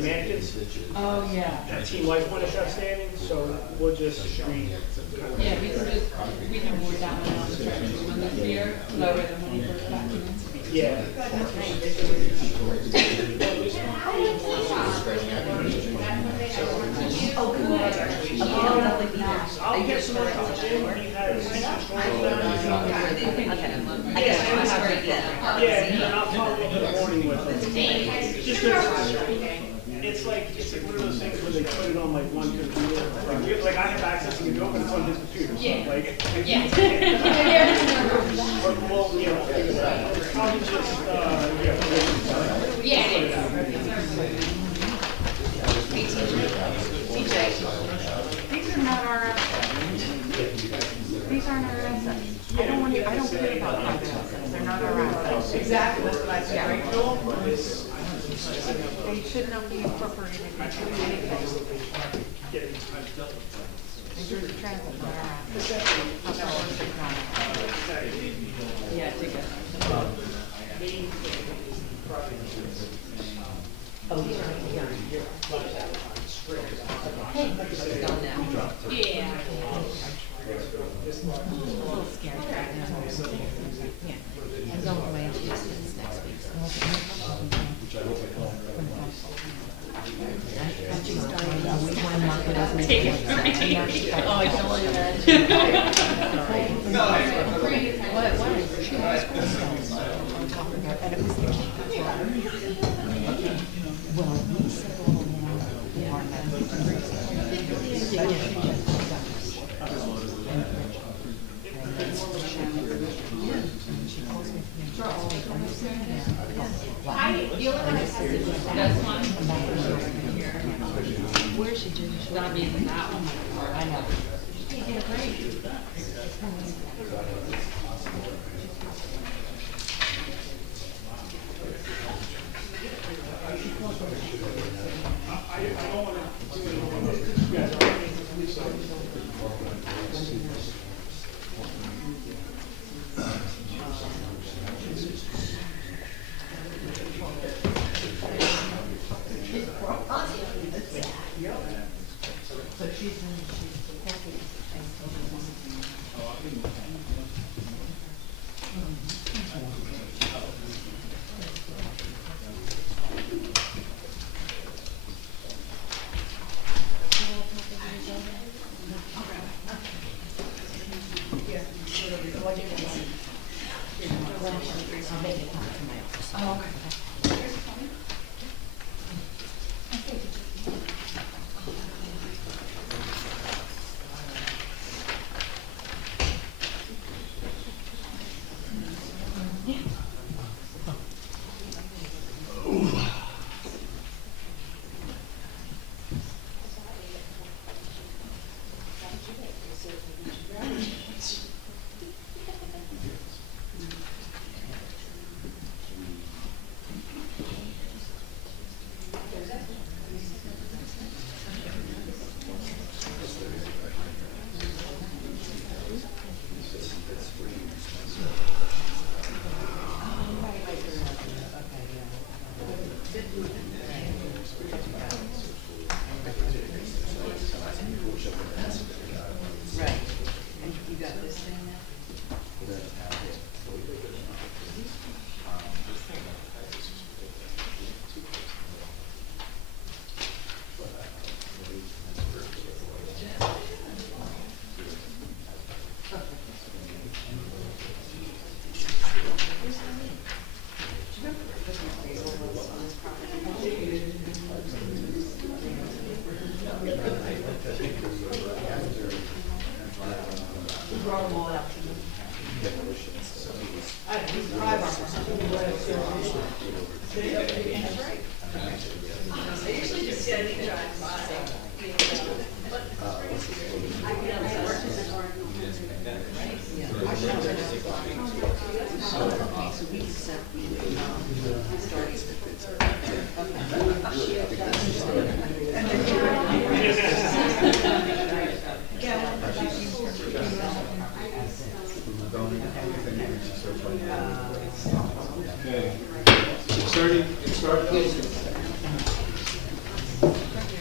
the mannequins. Oh, yeah. That Team Life one is outstanding, so we'll just Yeah, we can work that one out, especially when this year, lower than when he first documents. yeah. Oh, good. I'll get some more out there. He has yeah, and then I'll follow up in the morning with them. Just it's like one of those things where they put it on like one computer. Like I have access to the open it's on his computer. So Yeah. like Yeah. but we'll figure it out. Probably just Yeah. These are not our assets. These aren't our assets. I don't care about private assets. They're not our assets. exactly what I said. Right? They should not be incorporated into anything. These are the transit, not our assets. Yeah, together. Oh, yeah. Hey, it's gone now. Yeah. A little scary. Yeah. I'm going away to Houston next week. Take it from me. Oh, I can only imagine. What? She was and it was the key. Well, we said a little more. That's one. Where is she doing? She's not being in that one. I know.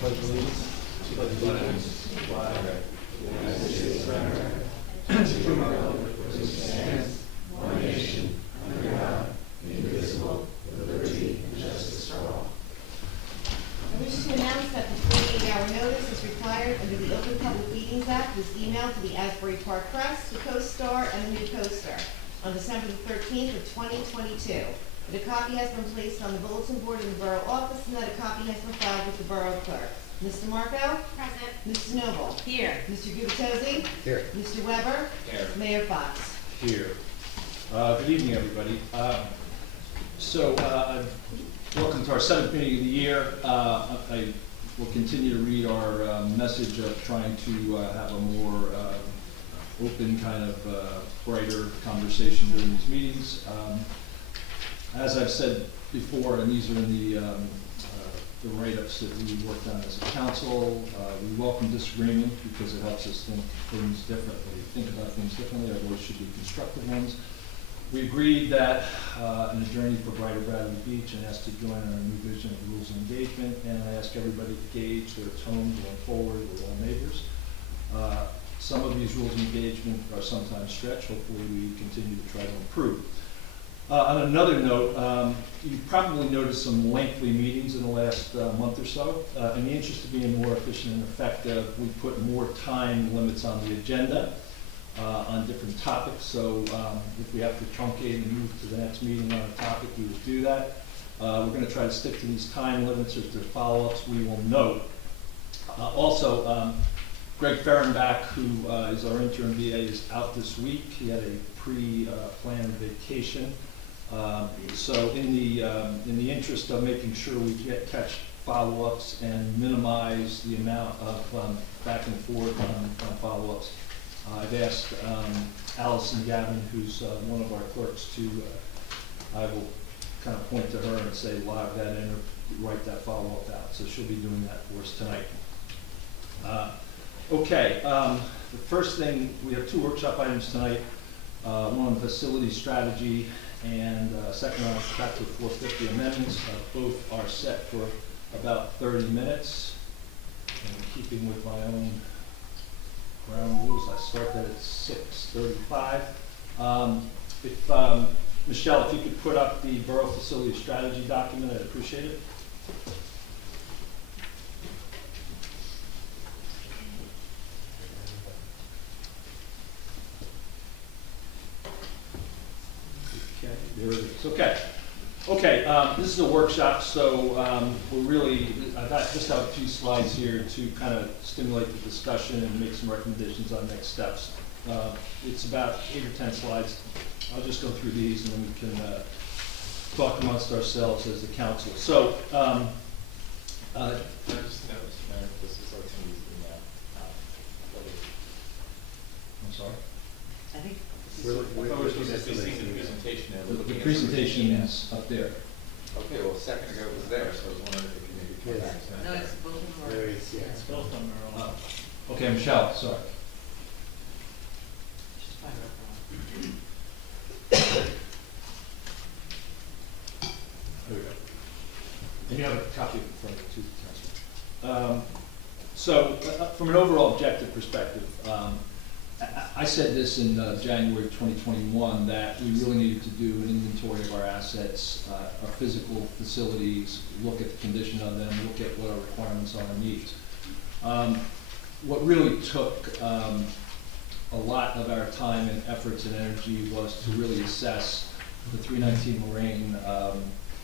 pledge allegiance. I wish to announce that the 48-hour notice is required under the Open Public Meetings Act was emailed to the Asbury Park Press, the Co-Star, and the New Coaster on December the 13th of 2022. That a copy has been placed on the bulletin board in the Borough office and that a copy has been filed with the Borough Clerk. Mr. Marco? Present. Mrs. Noble? Here. Mr. Gubatose? Here. Mr. Weber? Here. Mayor Fox? Here. Good evening, everybody. Welcome to our seventh meeting of the year. I will continue to read our message of trying to have a more open, kind of brighter conversation during these meetings. As I've said before, and these are in the write-ups that we worked on as a council, we welcome disagreement because it helps us think about things differently. Our voice should be constructive ones. We agreed that in a journey for brighter Bradley Beach and asked to join in our new vision of rules of engagement, and I ask everybody to gauge their tone going forward with all neighbors. Some of these rules of engagement are sometimes stretched. Hopefully we continue to try to improve. On another note, you probably noticed some lengthy meetings in the last month or so. In the interest of being more efficient and effective, we put more time limits on the agenda on different topics. So if we have to truncate and move to the next meeting on a topic, we will do that. We're going to try to stick to these time limits. If there are follow-ups, we will note. Also, Greg Fehrenbach, who is our interim VA, is out this week. He had a pre-planned vacation. So in the interest of making sure we catch follow-ups and minimize the amount of back and forth on follow-ups, I've asked Allison Gavin, who's one of our clerks, to I will kind of point to her and say log that in or write that follow-up out. So she'll be doing that for us tonight. Okay, the first thing, we have two workshop items tonight. One on facility strategy and second on chapter 450 amendments. Both are set for about 30 minutes. In keeping with my own ground rules, I start that at 6:35. Michelle, if you could put up the borough facility strategy document, I'd appreciate it. Okay, there it is. Okay, this is a workshop, so I just have a few slides here to kind of stimulate the discussion and make some recommendations on next steps. It's about 8 or 10 slides. I'll just go through these and then we can talk amongst ourselves as a council. So, I just noticed, Mayor, this is like some of these I'm sorry? I think. I thought we were supposed to be seeing the presentation and we're The looking at presentation is up there. Okay, well, a second ago it was there, so I was wondering if it could maybe come back to No, that. it's both of them. It's both of them are all. Okay, Michelle, sorry. Just fire up. There we go. And you have a copy from the two council. So, from an overall objective perspective, I said this in January 2021 that we really needed to do an inventory of our assets, our physical facilities, look at the condition of them, look at what our requirements are and needs. What really took a lot of our time and efforts and energy was to really assess the 319 Lorraine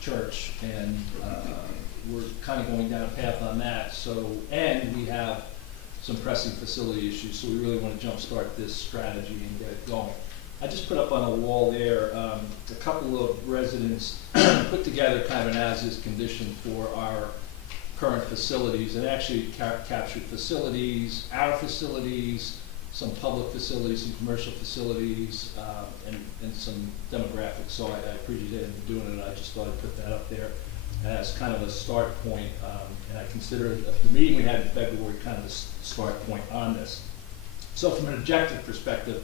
Church, and we're kind of going down a path on that. So, and we have some pressing facility issues, so we really want to jumpstart this strategy and get it going. I just put up on a wall there a couple of residents put together kind of an as-is condition for our current facilities, and actually captured facilities, our facilities, some public facilities, some commercial facilities, and some demographics. So I appreciate them doing it. I just thought I'd put that up there as kind of a start point, and I consider the meeting we had in February kind of a start point on this. So from an objective perspective,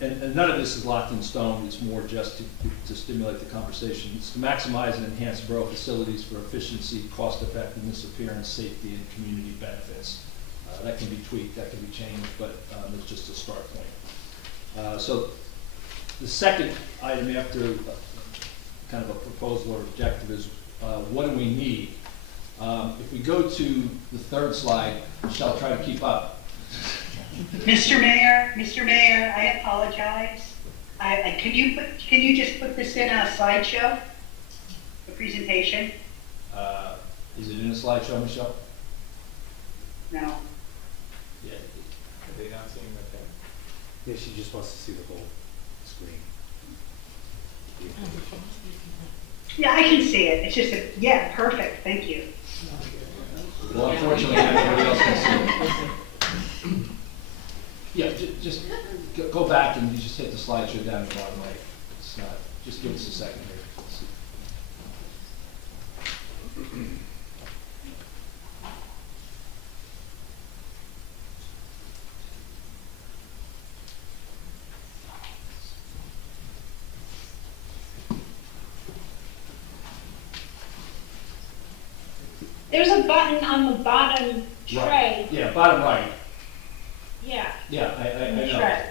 and none of this is locked in stone, it's more just to stimulate the conversation. It's to maximize and enhance borough facilities for efficiency, cost effectiveness, appearance, safety, and community benefits. That can be tweaked, that can be changed, but it's just a start point. So the second item after kind of a proposal or objective is what do we need? If we go to the third slide, Michelle, try to keep up. Mr. Mayor, I apologize. Can you just put this in a slideshow, the presentation? Is it in a slideshow, Michelle? No. Yeah. Are they not seeing that there? Yeah, she just wants to see the whole screen. Yeah, I can see it. It's just yeah, perfect. Thank you. Well, unfortunately, everybody else can see it. Yeah, just go back and you just hit the slideshow down at the bottom right. It's not, just give us a second here. Let's see. There's a button on the bottom tray. Right. Yeah, bottom right. Yeah. Yeah, I in the know. tray.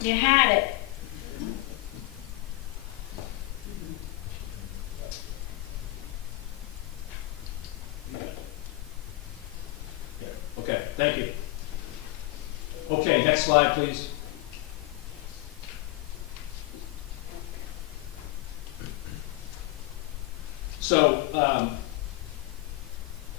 You had it. Yeah. Okay, thank you. Okay, next slide, please. So,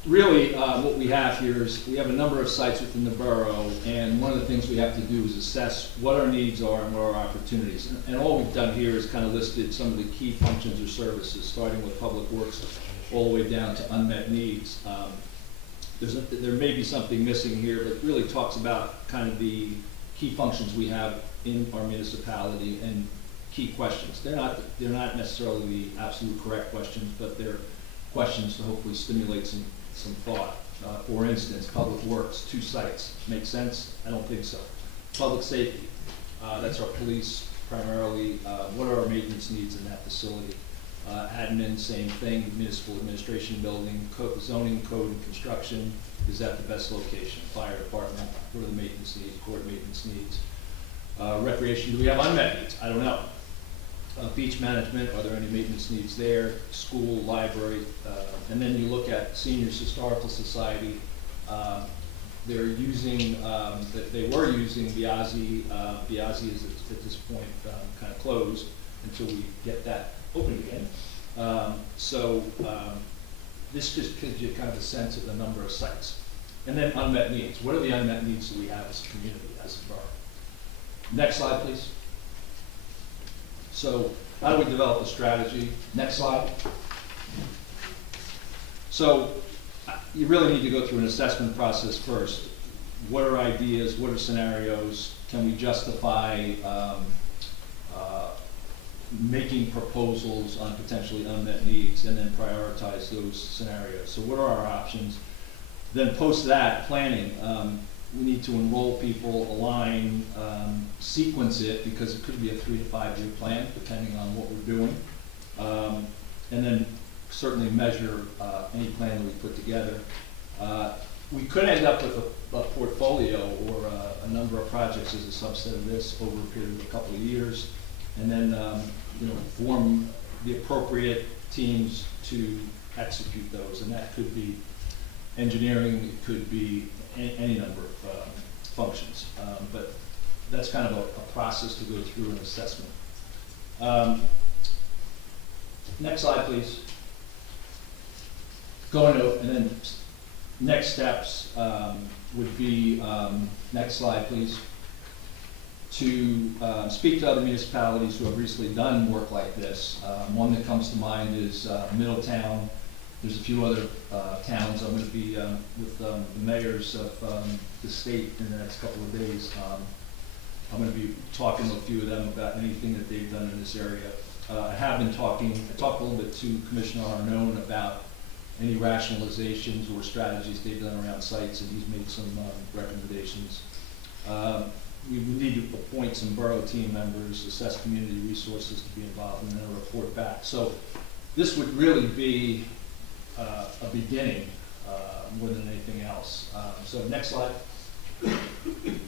really, what we have here is we have a number of sites within the borough, and one of the things we have to do is assess what our needs are and what our opportunities. And all we've done here is kind of listed some of the key functions or services, starting with public works all the way down to unmet needs. There may be something missing here, but it really talks about kind of the key functions we have in our municipality and key questions. They're not necessarily the absolute correct questions, but they're questions to hopefully stimulate some thought. For instance, public works, 2 sites. Make sense? I don't think so. Public safety, that's our police primarily. What are our maintenance needs in that facility? Admin, same thing. Municipal administration building, zoning, code, and construction. Is that the best location? Fire department, what are the maintenance needs, court maintenance needs? Recreation, do we have unmet needs? I don't know. Beach management, are there any maintenance needs there? School, library, and then you look at Seniors Historical Society. They're using, they were using Biasi. Biasi is at this point kind of closed until we get that open again. This just gives you kind of a sense of the number of sites. And then unmet needs. What are the unmet needs that we have as a community, as a borough? Next slide, please. So how do we develop a strategy? Next slide. So you really need to go through an assessment process first. What are ideas? What are scenarios? Can we justify making proposals on potentially unmet needs and then prioritize those scenarios? So what are our options? Then post that, planning. We need to enroll people, align, sequence it, because it could be a 3 to 5 year plan, depending on what we're doing. And then certainly measure any plan that we put together. We could end up with a portfolio or a number of projects as a subset of this over a period of a couple of years, and then form the appropriate teams to execute those. And that could be engineering, it could be any number of functions, but that's kind of a process to go through an assessment. Next slide, please. And then next steps would be, next slide, please, to speak to other municipalities who have recently done work like this. One that comes to mind is Middletown. There's a few other towns. I'm going to be with the mayors of the state in the next couple of days. I'm going to be talking to a few of them about anything that they've done in this area. I have been talking, I talked a little bit to Commissioner Arnone about any rationalizations or strategies they've done around sites, and he's made some recommendations. We would need to appoint some borough team members, assess community resources to be involved, and then a report back. So this would really be a beginning more than anything else. So next slide.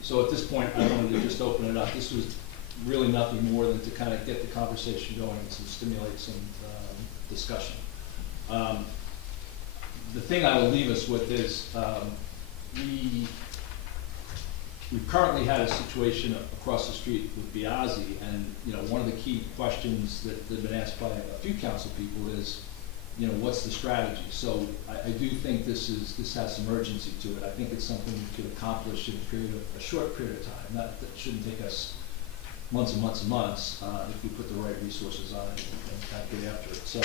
So at this point, I wanted to just open it up. This was really nothing more than to kind of get the conversation going and stimulate some discussion. The thing I will leave us with is we currently had a situation across the street with Biazi, and one of the key questions that have been asked by a few council people is, what's the strategy? So I do think this has some urgency to it. I think it's something we could accomplish in a short period of time. That shouldn't take us months and months and months if we put the right resources on it and kind of get after it. So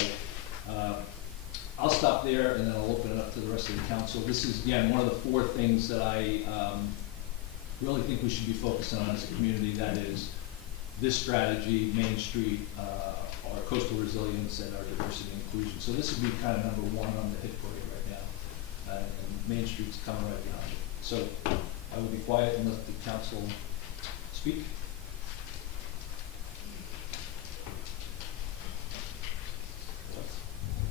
I'll stop there, and then I'll open it up to the rest of the council. This is, again, one of the 4 things that I really think we should be focusing on as a community. That is this strategy, Main Street, our coastal resilience, and our diversity and inclusion. So this would be kind of number 1 on the hit parade right now, and Main Street's coming right behind it. So I will be quiet and let the council speak.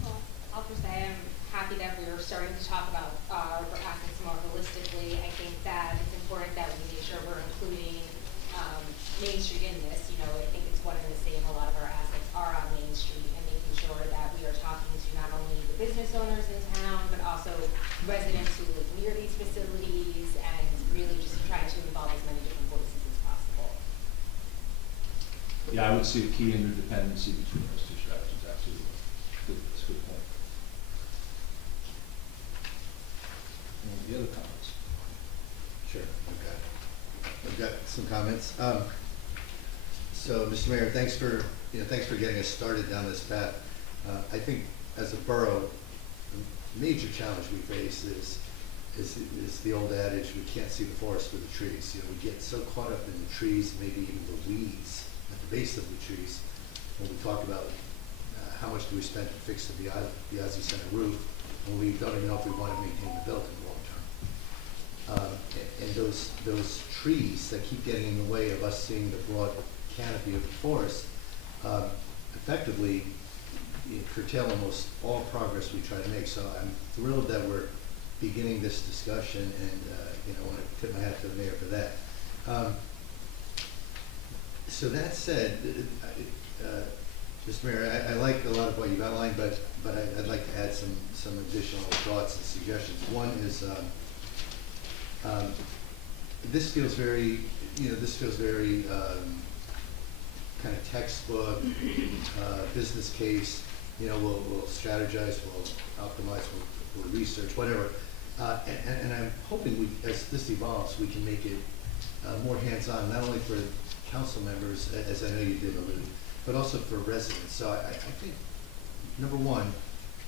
Well, I'll just say I'm happy that we're starting to talk about our assets more holistically. I think that it's important that we make sure we're including Main Street in this. I think it's one and the same. A lot of our assets are on Main Street, and making sure that we are talking to not only the business owners in town, but also residents who live near these facilities, and really just trying to involve as many different voices as possible. Yeah, I would see a key interdependency between those 2 strategies. Absolutely, that's a good point. And the other comments? Sure. Okay. I've got some comments. So, Mr. Mayor, thanks for getting us started down this path. I think as a borough, the major challenge we face is the old adage, we can't see the forest for the trees. We get so caught up in the trees, maybe even the weeds at the base of the trees, when we talk about how much do we spend to fix the Biazi Center roof, when we don't even know if we want to maintain the building long term. And those trees that keep getting in the way of us seeing the broad canopy of the forest effectively curtail almost all progress we try to make. So I'm thrilled that we're beginning this discussion, and I want to tip my hat to the mayor for that. So that said, Mr. Mayor, I like a lot of what you've outlined, but I'd like to add some additional thoughts and suggestions. One is this feels very kind of textbook, business case. We'll strategize, we'll optimize, we'll research, whatever. And I'm hoping as this evolves, we can make it more hands-on, not only for council members, as I know you did allude, but also for residents. So I think, number 1,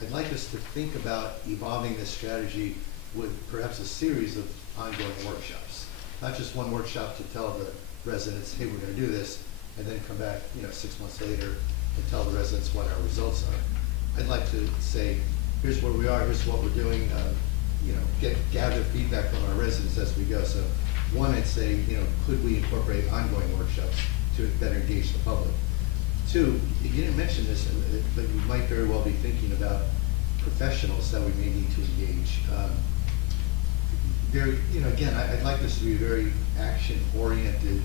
I'd like us to think about evolving this strategy with perhaps a series of ongoing workshops. Not just one workshop to tell the residents, hey, we're going to do this, and then come back 6 months later and tell the residents what our results are. I'd like to say, here's where we are, here's what we're doing, gather feedback from our residents as we go. So 1, I'd say, could we incorporate ongoing workshops to better engage the public? 2, you didn't mention this, but you might very well be thinking about professionals that we may need to engage. Again, I'd like this to be a very action-oriented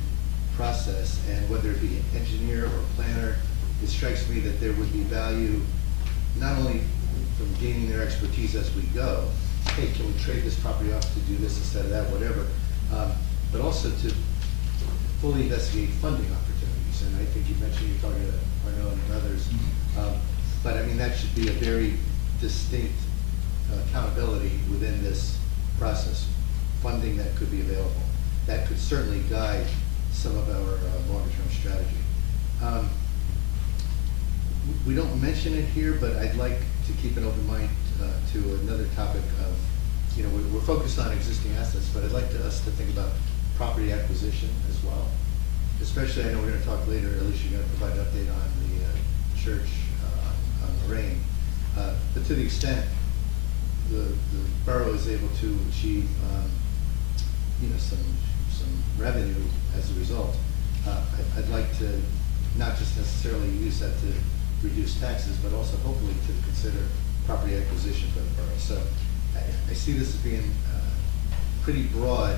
process, and whether it be an engineer or a planner, it strikes me that there would be value not only from gaining their expertise as we go, hey, can we trade this property off to do this instead of that, whatever, but also to fully investigate funding opportunities. And I think you mentioned you're talking to Arnaud and others, but I mean, that should be a very distinct accountability within this process. Funding that could be available. That could certainly guide some of our longer-term strategy. We don't mention it here, but I'd like to keep an open mind to another topic of, we're focused on existing assets, but I'd like us to think about property acquisition as well. Especially, I know we're going to talk later, at least you're going to provide an update on the church on Lorraine. But to the extent the borough is able to achieve, some revenue as a result, I'd like to not just necessarily use that to reduce taxes, but also hopefully to consider property acquisition for the borough. So I see this as being pretty broad,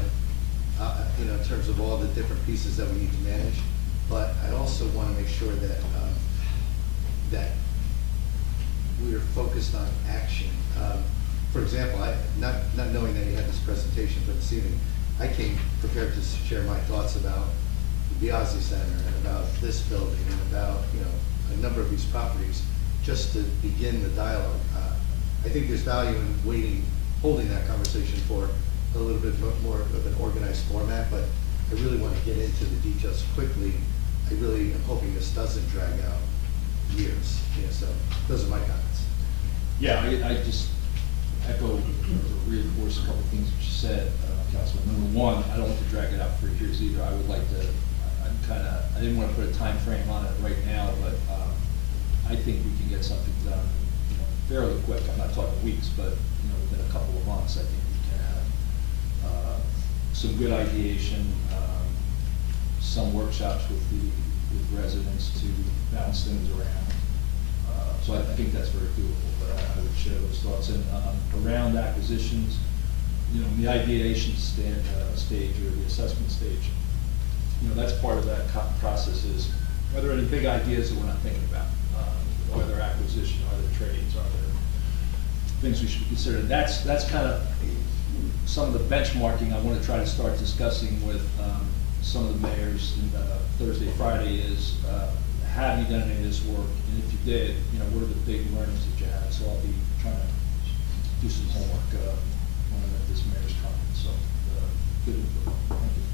in terms of all the different pieces that we need to manage. But I also want to make sure that that we are focused on action. For example, not knowing that you had this presentation for this evening, I came prepared to share my thoughts about the Biazzi Center and about this building and about a number of these properties, just to begin the dialogue. I think there's value in holding that conversation for a little bit more of an organized format, but I really want to get into the details quickly. I really am hoping this doesn't drag out years. So those are my comments. Yeah, I just echo or reinforce a couple things that you said, Councilman. Number one, I don't want to drag it out for years either. I would like to, I didn't want to put a time frame on it right now, but I think we can get something done fairly quick. I'm not talking weeks, but within a couple of months, I think we can have some good ideation, some workshops with residents to bounce things around. So I think that's very doable, but I would share those thoughts. And around acquisitions, in the ideation stage or the assessment stage, that's part of that process is, are there any big ideas that we're not thinking about? Are there acquisition, are there trades, are there things we should consider? That's kind of some of the benchmarking I want to try to start discussing with some of the mayors in Thursday, Friday is, have you done any of this work? And if you did, what are the big learnings that you had? So I'll be trying to do some homework when I'm at this mayor's conference. So good input. Thank you.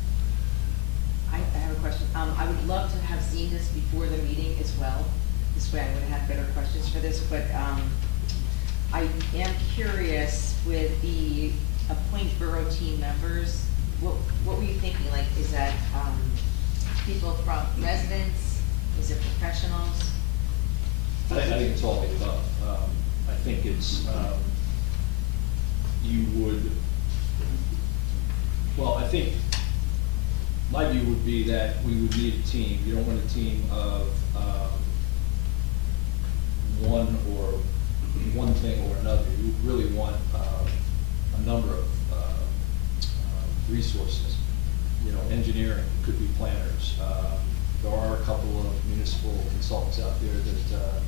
I have a question. I would love to have seen this before the meeting as well. This way I would have better questions for this, but I am curious with the appoint borough team members, what were you thinking? Like, is that people from residents? Is it professionals? I think it's all the above. I think it's, I think my view would be that we would need a team. You don't want a team of one thing or another. You really want a number of resources. Engineering, could be planners. There are a couple of municipal consultants out there that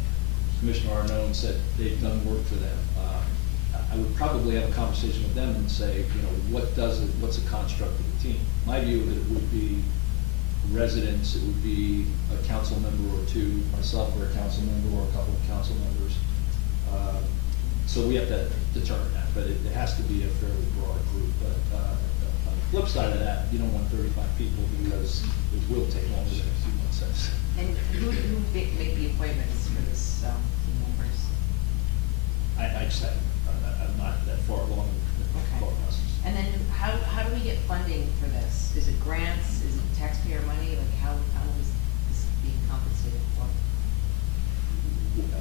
Commissioner Arnone said they've done work for them. I would probably have a conversation with them and say, what's a construct of the team? My view of it would be residents, it would be a council member or two, myself or a council member or a couple of council members. So we have to determine that, but it has to be a fairly broad group. But on the flip side of that, you don't want 35 people because it will take longer than a few months. And who make the appointments for this team members? I just haven't, I'm not that far along in the thought process. And then how do we get funding for this? Is it grants? Is it taxpayer money? Like how is this being compensated for?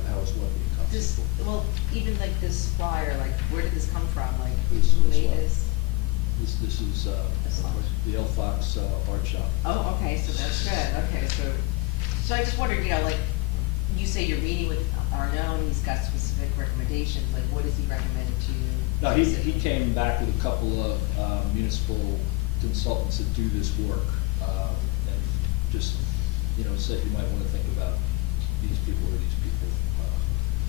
How is what being compensated for? Well, even like this flyer, like where did this come from? Like who made this? This is the El Fox Art Shop. Oh, okay, so that's good. Okay, so I just wondered, like you say you're meeting with Arnone, he's got specific recommendations. Like what does he recommend to you? No, he came back with a couple of municipal consultants that do this work, and just said you might want to think about these people or these people,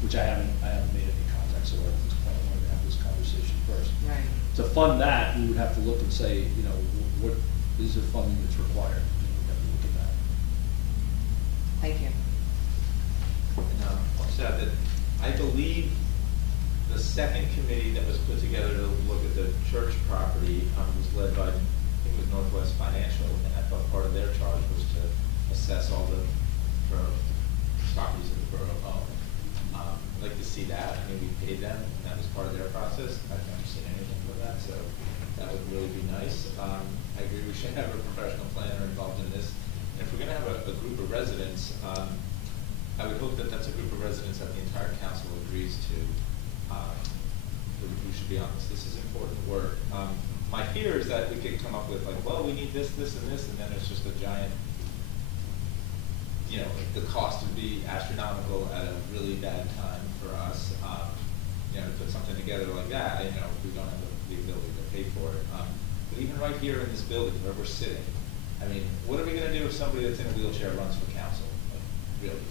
which I haven't made any contacts with at this point. I wanted to have this conversation first. Right. To fund that, we would have to look and say, what is the funding that's required? We have to look at that. Thank you. And I'll just add that I believe the second committee that was put together to look at the church property was led by, I think it was Northwest Financial, and I thought part of their charge was to assess all the properties that the borough owned. I'd like to see that. I mean, we paid them, and that was part of their process. I've never seen anything for that, so that would really be nice. I agree we should have a professional planner involved in this. And if we're going to have a group of residents, I would hope that that's a group of residents that the entire council agrees to. who should be on this. This is important work. My fear is that we could come up with like, well, we need this, this, and this, and then it's just a giant, you know, the cost would be astronomical at a really bad time for us. You know, to put something together like that, you know, we don't have the ability to pay for it. But even right here in this building where we're sitting, I mean, what are we gonna do if somebody that's in a wheelchair runs for council? Like, really?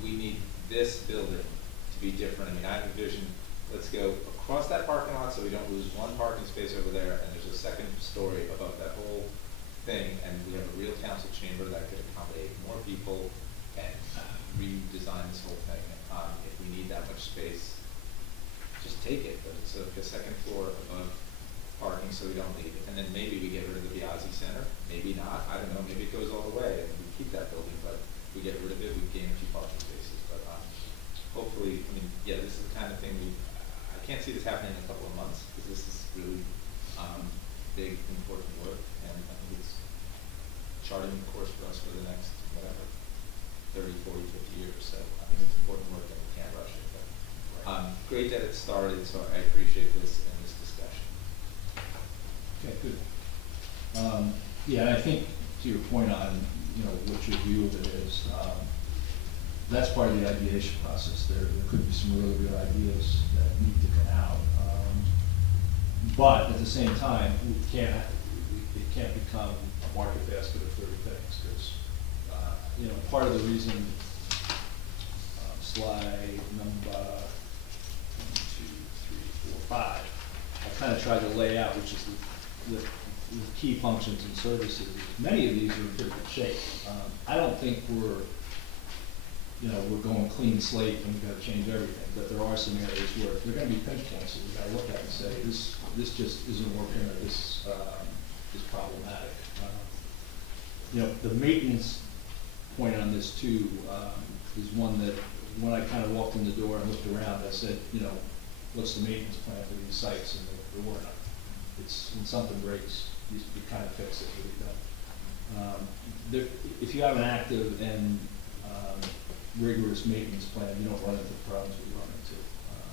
We need this building to be different. I mean, I envision, let's go across that parking lot so we don't lose one parking space over there, and there's a second story above that whole thing, and we have a real council chamber that could accommodate more people and redesign this whole thing. If we need that much space, just take it, but it's a second floor above parking so we don't need it. And then maybe we get rid of the Biasi Center, maybe not, I don't know, maybe it goes all the way and we keep that building, but we get rid of it, we gain a few parking spaces. But hopefully, I mean, yeah, this is the kind of thing I can't see this happening in a couple of months, because this is really big, important work, and I think it's charting the course for us for the next, whatever, 30, 40, 50 years. So I think it's important work and we can't rush it. But great that it started, so I appreciate this and this discussion. Okay, good. Yeah, and I think to your point on, you know, what your view of it is, that's part of the ideation process. There could be some really good ideas that need to come out. But at the same time, it can't become a market basket of 30 things, because, you know, part of the reason, slide number 1, 2, 3, 4, 5, I kind of tried to lay out, which is the key functions and services. Many of these are in pretty good shape. I don't think we're going clean slate and we've got to change everything, but there are some areas where there are going to be pinch points that we've got to look at and say, this just isn't working, or this is problematic. You know, the maintenance point on this too is one that when I kind of walked in the door and looked around, I said, you know, what's the maintenance plan for these sites? And there were none. It's when something breaks, you kind of fix it, really don't. If you have an active and rigorous maintenance plan, you don't run into the problems we run into.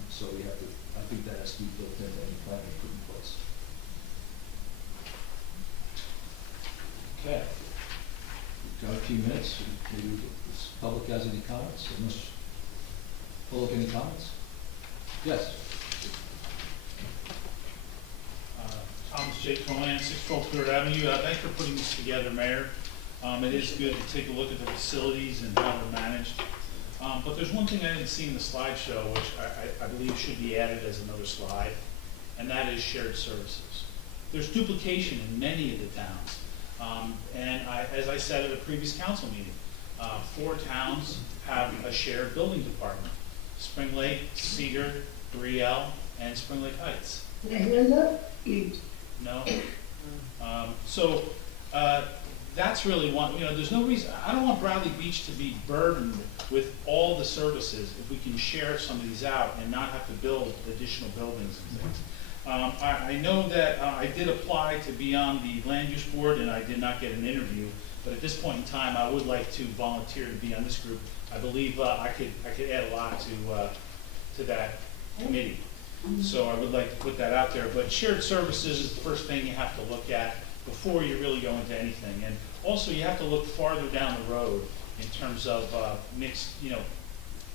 So we have to, I think that has to be built into any plan we put in place. Okay. We've got a few minutes. Maybe this public has any comments. Unless public, any comments? Yes. Thomas J. Colan, 612 Third Avenue. Thanks for putting this together, Mayor. It is good to take a look at the facilities and how they're managed. But there's one thing I didn't see in the slideshow, which I believe should be added as another slide, and that is shared services. There's duplication in many of the towns. As I said at a previous council meeting, 4 towns have a shared building department: Spring Lake, Cedar, Brielle, and Spring Lake Heights. No? That's really one, you know, there's no reason, I don't want Bradley Beach to be burdened with all the services if we can share some of these out and not have to build additional buildings and things. I know that I did apply to be on the land use board and I did not get an interview, but at this point in time I would like to volunteer to be on this group. I believe I could add a lot to that committee. So I would like to put that out there, but shared services is the first thing you have to look at before you really go into anything. And also you have to look farther down the road in terms of mixed, you know,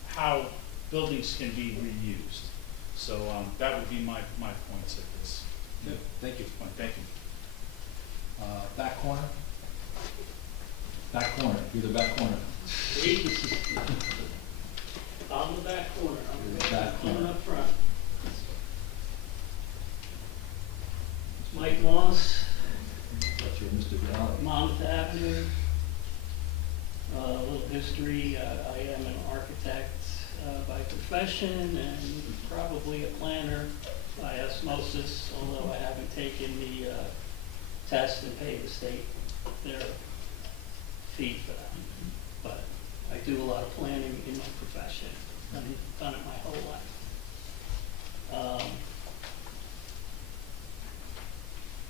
how buildings can be reused. So that would be my points at this. Good. Thank you. Thank you. Back corner. Back corner. You're the back corner. I'm the back corner. You're the back corner. Coming up front. Mike Moss, That's your Mr. Galli. Monmouth Avenue. A little history, I am an architect by profession and probably a planner by osmosis, although I haven't taken the test and paid the state their fee for that. But I do a lot of planning in my profession. I've done it my whole life.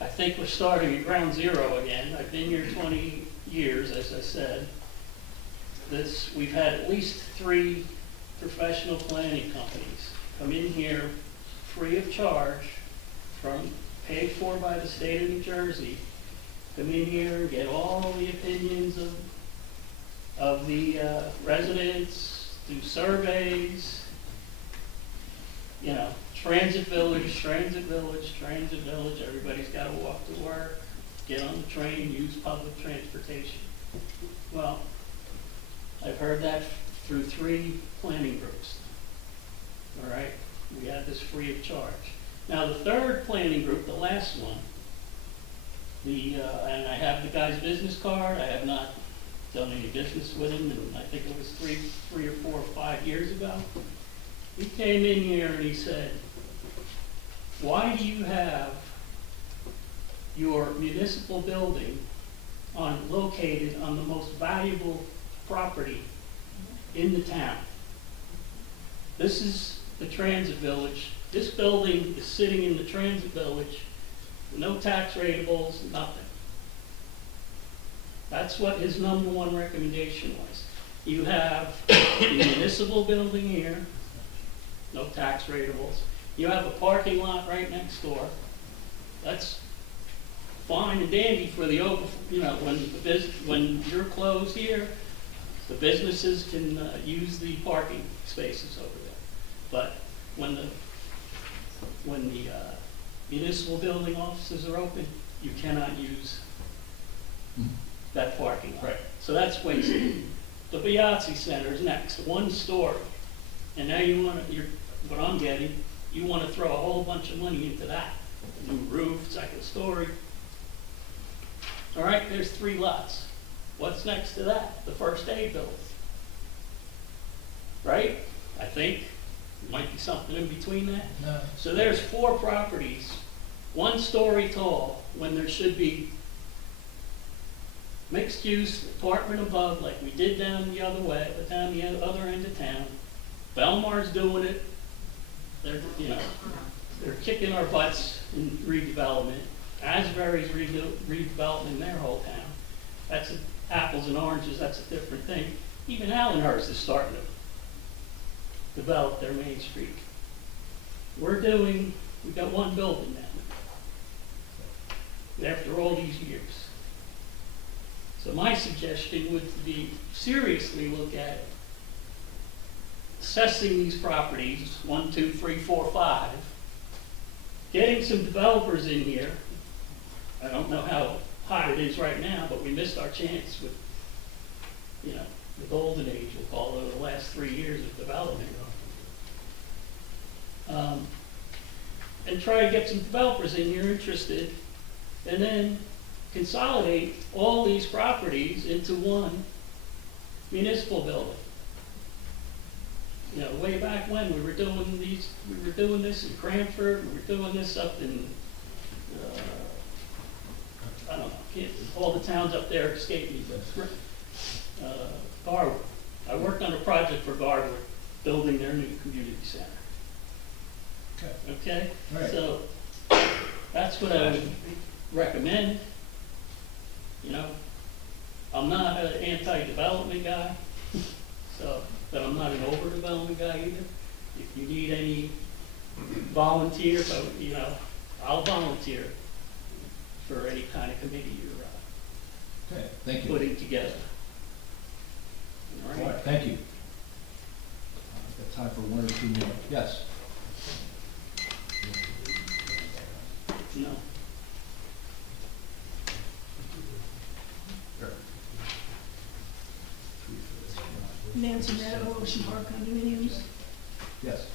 I think we're starting at ground zero again. I've been here 20 years, as I said. We've had at least 3 professional planning companies come in here free of charge, paid for by the state of New Jersey, come in here and get all the opinions of the residents, do surveys, you know, transit village, everybody's gotta walk to work, get on the train, use public transportation. Well, I've heard that through 3 planning groups. All right, we had this free of charge. Now, the 3rd planning group, the last one, and I have the guy's business card, I have not done any business with him, and I think it was three or 4 or 5 years ago. He came in here and he said, why do you have your municipal building located on the most valuable property in the town? This is the transit village. This building is sitting in the transit village, no tax ratables, nothing. That's what his #1 recommendation was. You have the municipal building here, no tax ratables. You have a parking lot right next door. That's fine and dandy for the when you're closed here, the businesses can use the parking spaces over there. But when the municipal building offices are open, you cannot use that parking lot. Right. So that's wasted. The Piazzi Center is next, 1 story. And now what I'm getting, you want to throw a whole bunch of money into that. New roof, 2nd story. All right, there's 3 lots. What's next to that? The first aid building. Right? I think there might be something in between that. No. So there's 4 properties, 1 story tall, when there should be mixed use apartment above, like we did down the other way, but down the other end of town. Belmar's doing it. They're kicking our butts in redevelopment. Asbury's redeveloping their whole town. That's apples and oranges, that's a different thing. Even Allenhurst is starting to develop their Main Street. We've got 1 building now, after all these years. So my suggestion would be seriously look at assessing these properties, 1, 2, 3, 4, 5, getting some developers in here. I don't know how hot it is right now, but we missed our chance with, the golden age, we'll call it, the last 3 years of development. And try to get some developers in here interested, and then consolidate all these properties into 1 municipal building. Way back when we were doing this in Cranford, we were doing this up in, I don't know, all the towns up there escape me, but Garwood. I worked on a project for Garwood, building their new community center. Okay? Right. So that's what I would recommend. I'm not an anti-development guy, but I'm not an overdevelopment guy either. If you need any volunteers, I'll volunteer for any kind of committee you're Okay, thank you. putting together. All right, thank you. I've got time for 1 or 2 more. Yes? No. Nancy Meadow, Ocean Park condominiums. Yes.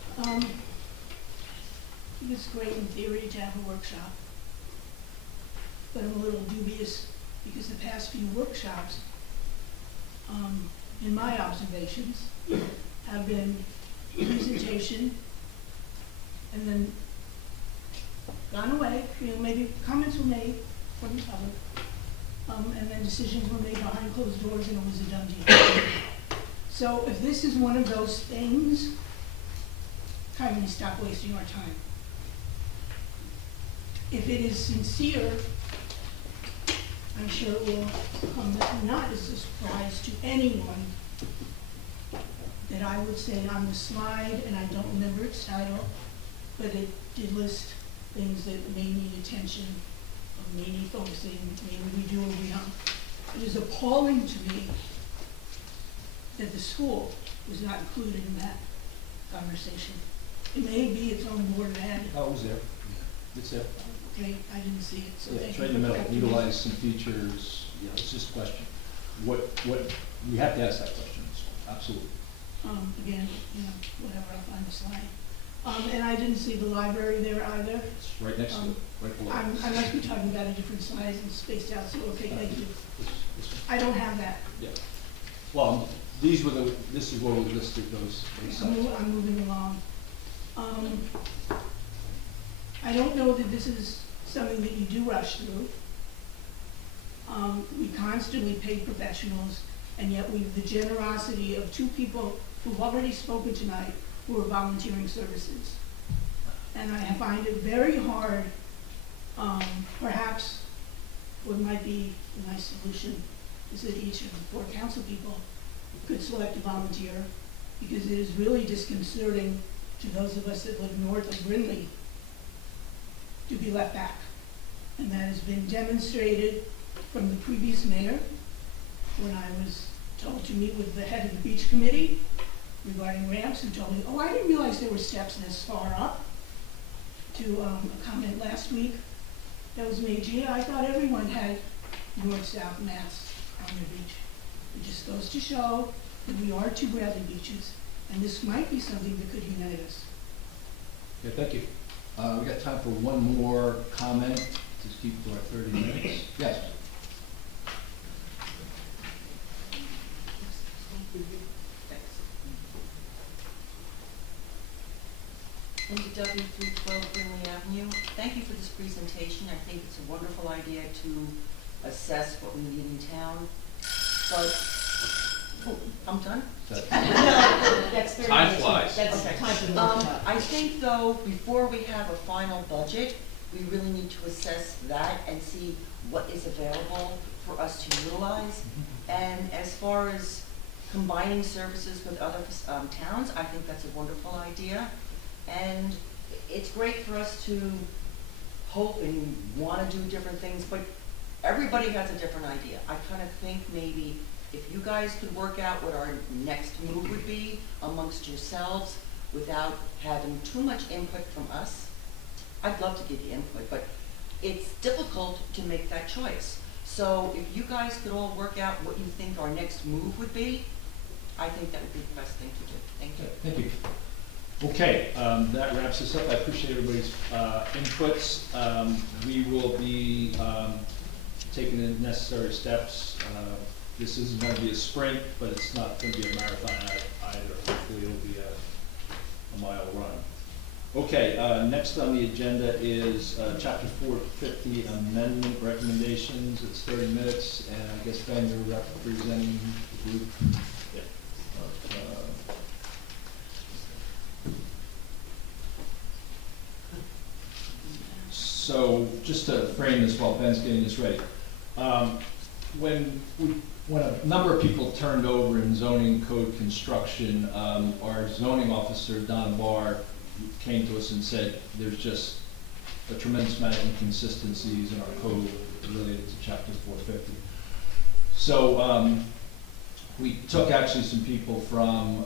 It's great in theory to have a workshop, but I'm a little dubious because the past few workshops, in my observations, have been presentation and then gone away. Maybe comments were made from the public, and then decisions were made behind closed doors, and it was a done deal. So if this is one of those things, kindly stop wasting our time. If it is sincere, I'm sure it will come not as a surprise to anyone that I would say on the slide, and I don't remember its title, but it did list things that may need attention, or may need focusing, maybe we do or we don't. It is appalling to me that the school was not included in that conversation. It may be its own board of ed. Oh, it was there. It's there. Okay, I didn't see it, so Yeah, thank it's you. right in the for middle, correcting me. utilize some features, you know, it's just a question. What, we have to ask that question, absolutely. Again, you know, whatever, I'll find the slide. And I didn't see the library there either. It's right next to it, right below. I must be talking about a different size and spaced out, so, okay, thank you. It's- I don't have that. Yeah. Well, these were this is where we listed those sites. I'm moving along. I don't know that this is something that you do rush through. We constantly pay professionals, and yet we have the generosity of two people who've already spoken tonight who are volunteering services. And I find it very hard, perhaps what might be a nice solution is that each of the 4 council people could select a volunteer, because it is really disconcerting to those of us that live north of Brindley to be left back. And that has been demonstrated from the previous mayor when I was told to meet with the head of the beach committee regarding ramps, who told me, oh, I didn't realize there were steps this far up, to a comment last week that was made, gee, I thought everyone had north-south mats on their beach. It just goes to show that we are 2 Bradley beaches, and this might be something that could unite us. Okay, thank you. We got time for one more comment to keep to our 30 minutes. Yes. Linda W. 312 Brindley Avenue. Thank you for this presentation. I think it's a wonderful idea to assess what we need in town. But, oh, I'm done? No, that's 30 Time minutes. flies. That's Okay. time for the workshop. I think though, before we have a final budget, we really need to assess that and see what is available for us to utilize. And as far as combining services with other towns, I think that's a wonderful idea. And it's great for us to hope and want to do different things, but everybody has a different idea. I kind of think maybe if you guys could work out what our next move would be amongst yourselves without having too much input from us. I'd love to give you input, but it's difficult to make that choice. So if you guys could all work out what you think our next move would be, I think that would be the best thing to do. Thank you. Thank you. Okay, that wraps us up. I appreciate everybody's inputs. We will be taking the necessary steps. This isn't going to be a sprint, but it's not going to be a marathon either. Hopefully it'll be a mile run. Okay, next on the agenda is Chapter 450 Amendment Recommendations. It's 30 minutes, and I guess Ben, you're representing the group. Yeah. So just to frame this while Ben's getting this ready, when a number of people turned over in zoning code construction, our zoning officer, Don Barr, came to us and said there's just a tremendous amount of inconsistencies in our code related to Chapter 450. So we took actually some people from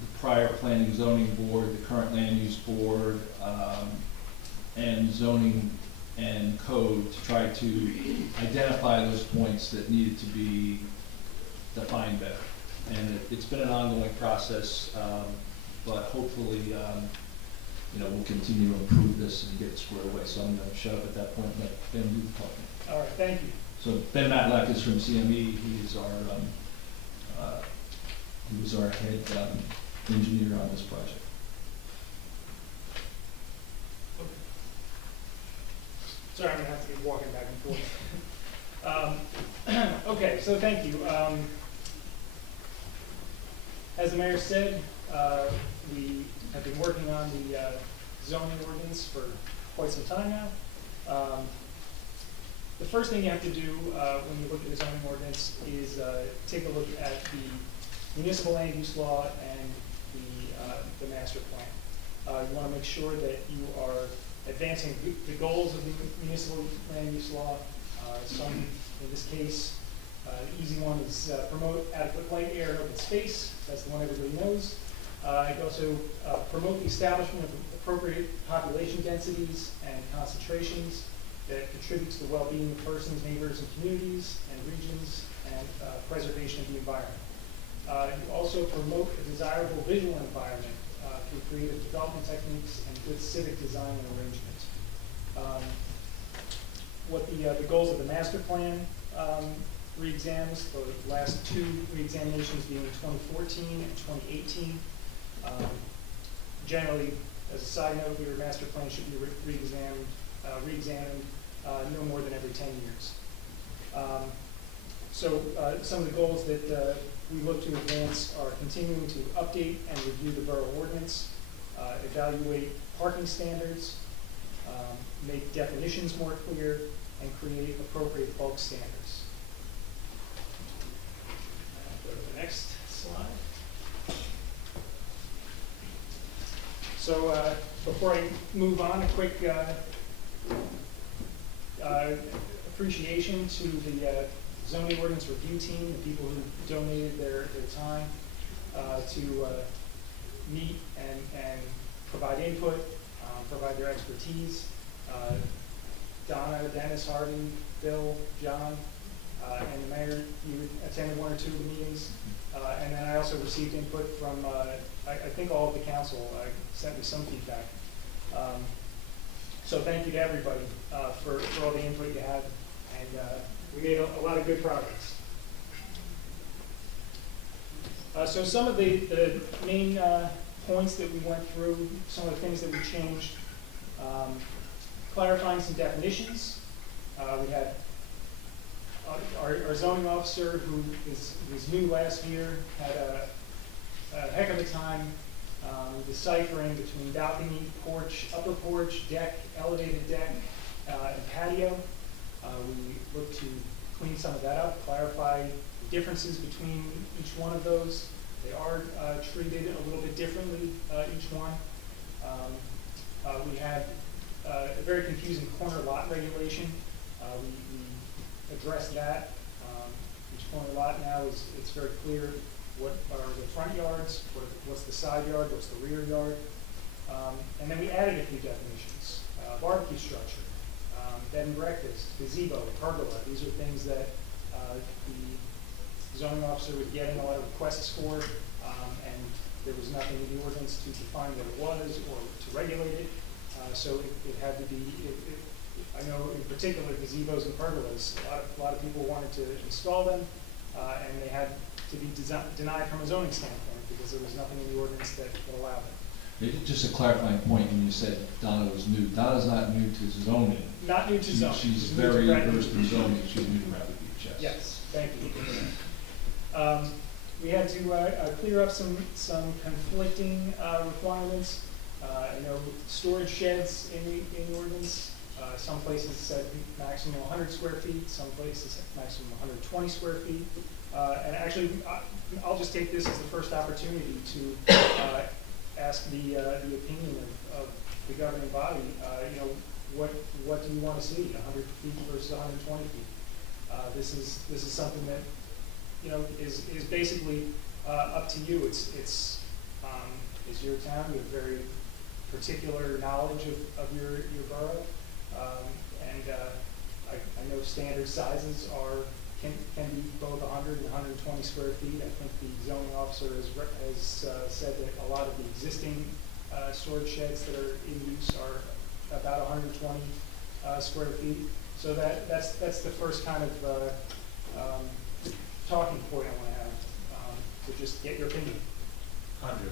the prior planning zoning board, the current land use board, and zoning and code to try to identify those points that needed to be defined better. And it's been an ongoing process, but hopefully, we'll continue to improve this and get it squared away. So I'm going to shut up at that point and let Ben do the talking. All right, thank you. So Ben Matlack is from CME. He is our head engineer on this project. Sorry, I'm gonna have to be walking back and forth. Okay, so thank you. As the mayor said, we have been working on the zoning ordinance for quite some time now. The first thing you have to do when you look at the zoning ordinance is take a look at the municipal land use law and the master plan. You want to make sure that you are advancing the goals of the municipal land use law. Some, in this case, the easy one is promote adequate light, air, and open space. That's the one everybody knows. You also promote the establishment of appropriate population densities and concentrations that contribute to the well-being of persons, neighbors, and communities and regions, and preservation of the environment. You also promote a desirable visual environment through creative development techniques and good civic design and arrangement. What the goals of the master plan re-exams, the last two re-examinations being in 2014 and 2018. Generally, as a side note, your master plan should be re-examined no more than every 10 years. Some of the goals that we look to advance are continuing to update and review the borough ordinance, evaluate parking standards, make definitions more clear, and create appropriate bulk standards. Go to the next slide. So before I move on, a quick appreciation to the zoning ordinance review team, the people who donated their time to meet and provide input, provide their expertise. Donna, Dennis, Harvey, Bill, John, and the mayor, you attended one or two of the meetings. And then I also received input from, I think all of the council sent me some feedback. So thank you to everybody for all the input you had. And we made a lot of good progress. So some of the main points that we went through, some of the things that we changed, clarifying some definitions. We had our zoning officer, who was new last year, had a heck of a time deciphering between balcony, porch, upper porch, deck, elevated deck, and patio. We look to clean some of that up, clarify the differences between each one of those. They are treated a little bit differently, each one. We had a very confusing corner lot regulation. We addressed that. Each corner lot now it's very clear what are the front yards, what's the side yard, what's the rear yard. And then we added a few definitions. Barbecue structure, bed and breakfast, gazebo, pergola. These are things that the zoning officer was getting a lot of requests for, and there was nothing in the ordinance to define what it was or to regulate it. So it had to be, I know in particular gazebos and pergolas, a lot of people wanted to install them, and they had to be denied from a zoning standpoint because there was nothing in the ordinance that would allow them. Just a clarifying point, when you said Donna was new, Donna's not new to zoning. Not new to zoning. She's very versed in zoning. She's new to Bradley Beach, yes. Yes, thank you. We had to clear up some conflicting requirements. I know storage sheds in the ordinance. Some places said maximum 100 square feet. Some places maximum 120 square feet. And actually, I'll just take this as the first opportunity to ask the opinion of the governing body. What do you want to see? 100 feet versus 120 feet. This is something that is basically up to you. It's your town. You have very particular knowledge of your borough, and I know standard sizes can be both 100 and 120 square feet. I think the zoning officer has said that a lot of the existing storage sheds that are in use are about 120 square feet. So that's the first kind of talking point I want to have, to just get your opinion. 100.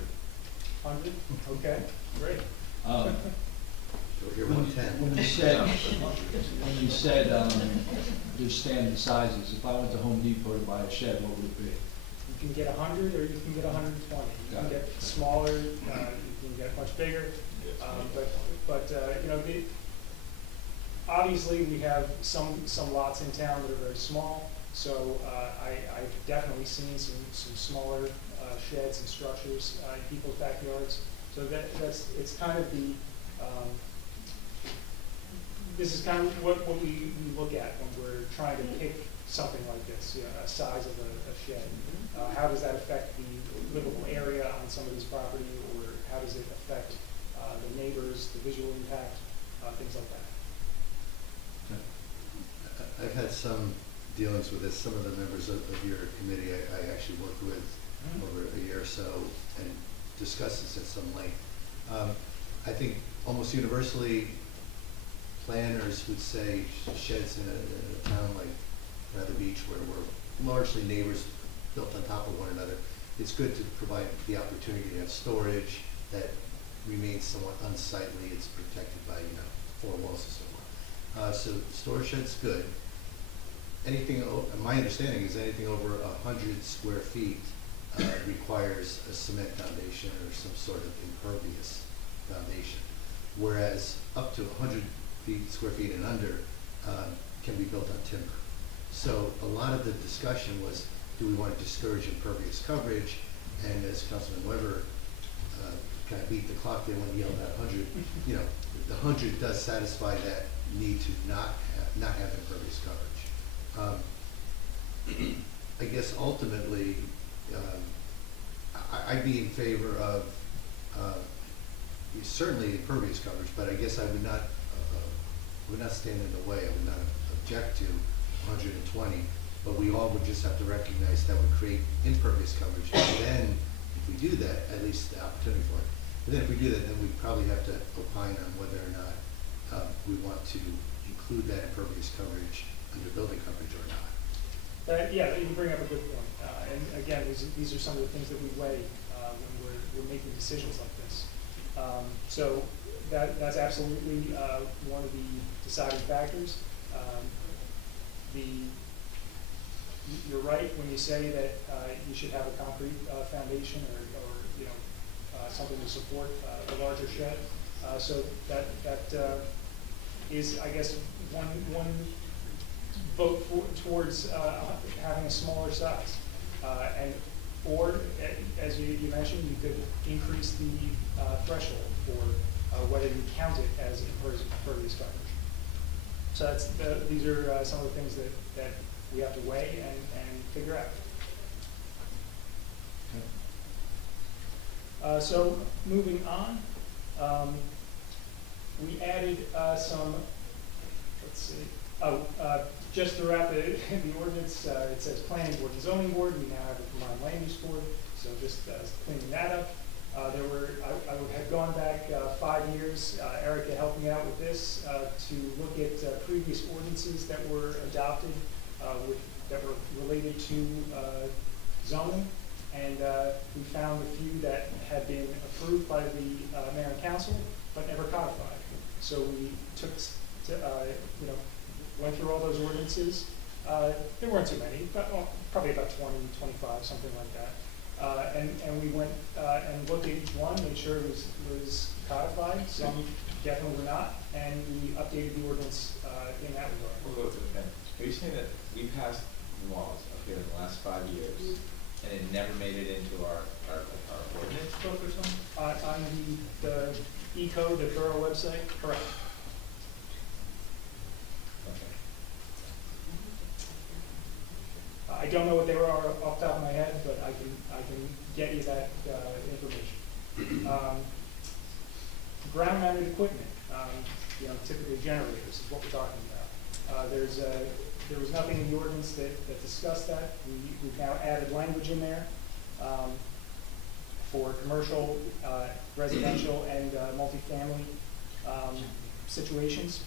100? Okay, great. When you said there's standard sizes, if I went to Home Depot to buy a shed, what would it be? You can get 100 or you can get 120. You can get smaller, you can get much bigger. Obviously we have some lots in town that are very small. So I've definitely seen some smaller sheds and structures in people's backyards. So it's kind of the, this is kind of what we look at when we're trying to pick something like this, you know, a size of a shed. How does that affect the livable area on somebody's property, or how does it affect the neighbors, the visual impact, things like that. I've had some dealings with this. Some of the members of your committee I actually worked with over a year or so and discussed this at some length. I think almost universally planners would say sheds in a town like Bradley Beach, where we're largely neighbors built on top of one another, it's good to provide the opportunity to have storage that remains somewhat unsightly. It's protected by, you know, 4 walls and so on. So storage shed's good. Anything, my understanding is anything over 100 square feet requires a cement foundation or some sort of impervious foundation, whereas up to 100 square feet and under can be built on timber. So a lot of the discussion was, do we want to discourage impervious coverage? And as Councilman Weber kind of beat the clock there when he yelled at 100, you know, the 100 does satisfy that need to not have impervious coverage. I guess ultimately, I'd be in favor of certainly impervious coverage, but I guess I would not stand in the way. I would not object to 120, but we all would just have to recognize that would create impervious coverage. And then, if we do that, at least the opportunity for it. And then if we do that, then we probably have to opine on whether or not we want to include that impervious coverage under building coverage or not. Yeah, you bring up a good point. And again, these are some of the things that we weigh when we're making decisions like this. So that's absolutely one of the deciding factors. You're right when you say that you should have a concrete foundation or you know something to support a larger shed. So that is, I guess, one vote towards having a smaller size, or as you mentioned, you could increase the threshold for whether you count it as impervious coverage. So these are some of the things that we have to weigh and figure out. So moving on, we added some, let's see, just throughout the ordinance, it says planning board and zoning board. We now have a combined land use board, so just cleaning that up. I had gone back 5 years, Erica helped me out with this, to look at previous ordinances that were adopted that were related to zoning, and we found a few that had been approved by the mayor and council, but never codified. So we took, went through all those ordinances. There weren't too many, but probably about 20, 25, something like that. And we went and looked at each one, made sure it was codified. Some definitely were not, and we updated the ordinance in that regard. We'll go to the fence. Are you saying that we passed laws up here in the last 5 years, and it never made it into our ordinance book or something? On the E-code, the borough website, correct. I don't know what they were off the top of my head, but I can get you that information. Ground-mounted equipment, typically generators is what we're talking about. There was nothing in the ordinance that discussed that. We've now added language in there for commercial, residential, and multifamily situations.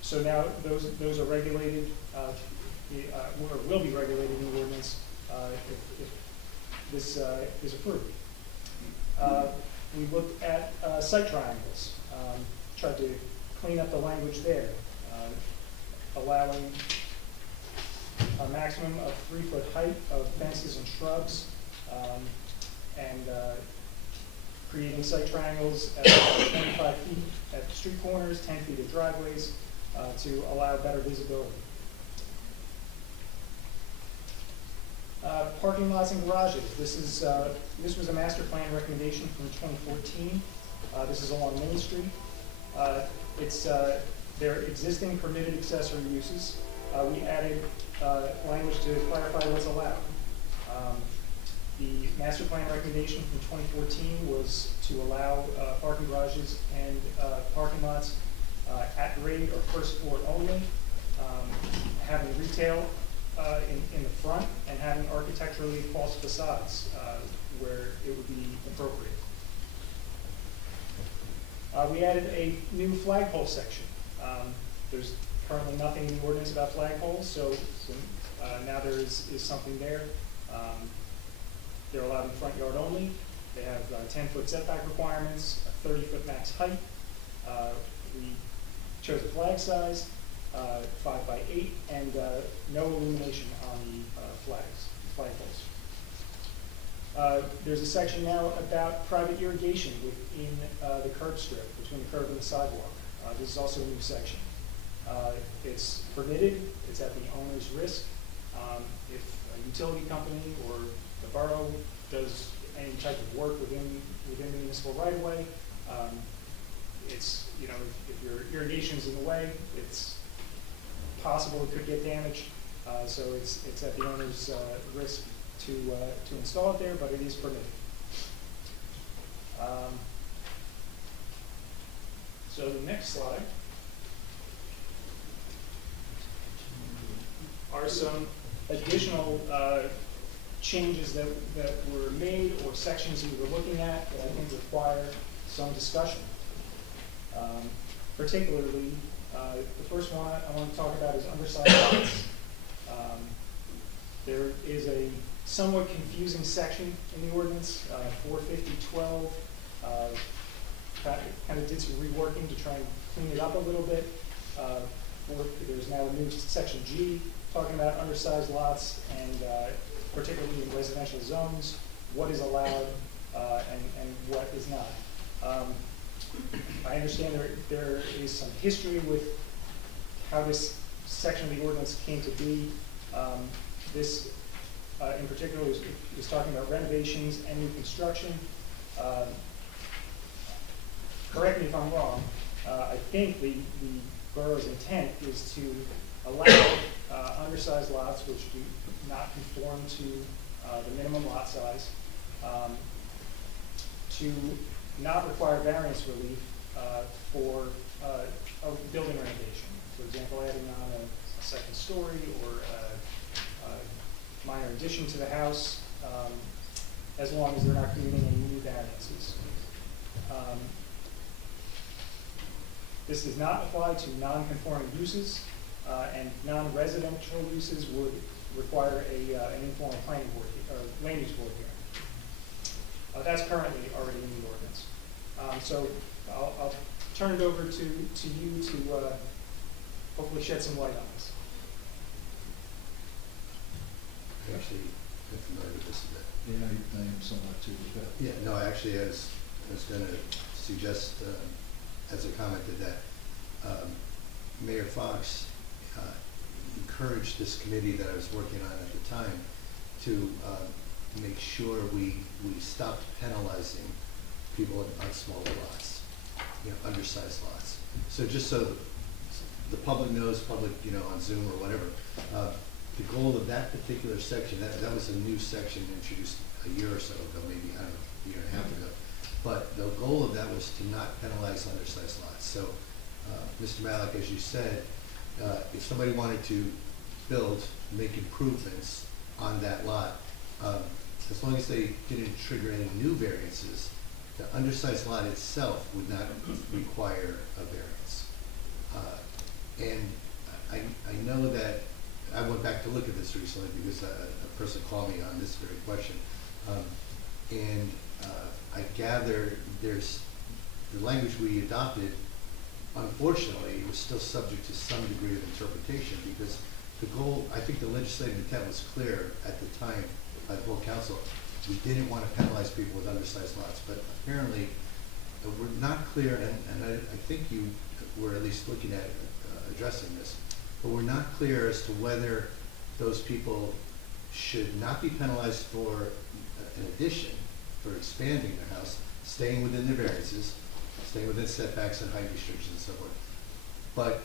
So now those are regulated. Or will be regulated in the ordinance if this is approved. We looked at site triangles, tried to clean up the language there, allowing a maximum of 3-foot height of fences and shrubs, and creating site triangles at 25 feet at street corners, 10 feet at driveways to allow better visibility. Parking lots and garages. This was a master plan recommendation from 2014. This is along Main Street. They're existing permitted accessory uses. We added language to clarify what's allowed. The master plan recommendation from 2014 was to allow parking garages and parking lots at grade or first floor only, having retail in the front and having architecturally false facades where it would be appropriate. We added a new flagpole section. There's currently nothing in the ordinance about flagpoles, so now there is something there. They're allowed in the front yard only. They have 10-foot setback requirements, a 30-foot max height. We chose a flag size, 5 by 8, and no illumination on the flagpoles. There's a section now about private irrigation within the curb strip, between the curb and the sidewalk. This is also a new section. It's permitted, it's at the owner's risk. If a utility company or the borough does any type of work within the municipal right-of-way, it's, if your irrigation is in the way, it's possible it could get damaged. So it's at the owner's risk to install it there, but it is permitted. So the next slide are some additional changes that were made or sections we were looking at that I think require some discussion. Particularly, the first one I want to talk about is undersized lots. There is a somewhat confusing section in the ordinance, 450.12. Kind of did some reworking to try and clean it up a little bit. There's now a new section G talking about undersized lots and particularly in residential zones, what is allowed and what is not. I understand there is some history with how this section of the ordinance came to be. This, in particular, is talking about renovations and new construction. Correct me if I'm wrong. I think the borough's intent is to allow undersized lots which do not conform to the minimum lot size to not require variance relief for a building renovation. For example, adding on a second story or a minor addition to the house, as long as they're not creating any new variances. This does not apply to non-conforming uses, and non-residential uses would require an informal planning board or land use board hearing. That's currently already in the ordinance. So I'll turn it over to you to hopefully shed some light on this. I actually am familiar with this a bit. Yeah, I am somewhat too. Yeah, no, actually, I was going to suggest, as I commented, that Mayor Fox encouraged this committee that I was working on at the time to make sure we stopped penalizing people on smaller lots, undersized lots. So just so the public knows, on Zoom or whatever, the goal of that particular section, that was a new section introduced a year or so ago, maybe, I don't know, a year and a half ago. But the goal of that was to not penalize undersized lots. So, Mr. Malik, as you said, if somebody wanted to make improvements on that lot, as long as they didn't trigger any new variances, the undersized lot itself would not require a variance. And I know that I went back to look at this recently because a person called me on this very question. And I gather there's the language we adopted, unfortunately, was still subject to some degree of interpretation because the goal, I think the legislative intent was clear at the time by the whole council. We didn't want to penalize people with undersized lots, but apparently we're not clear, and I think you were at least looking at addressing this, but we're not clear as to whether those people should not be penalized for an addition, for expanding their house, staying within their variances, staying within setbacks and height restrictions and so forth. But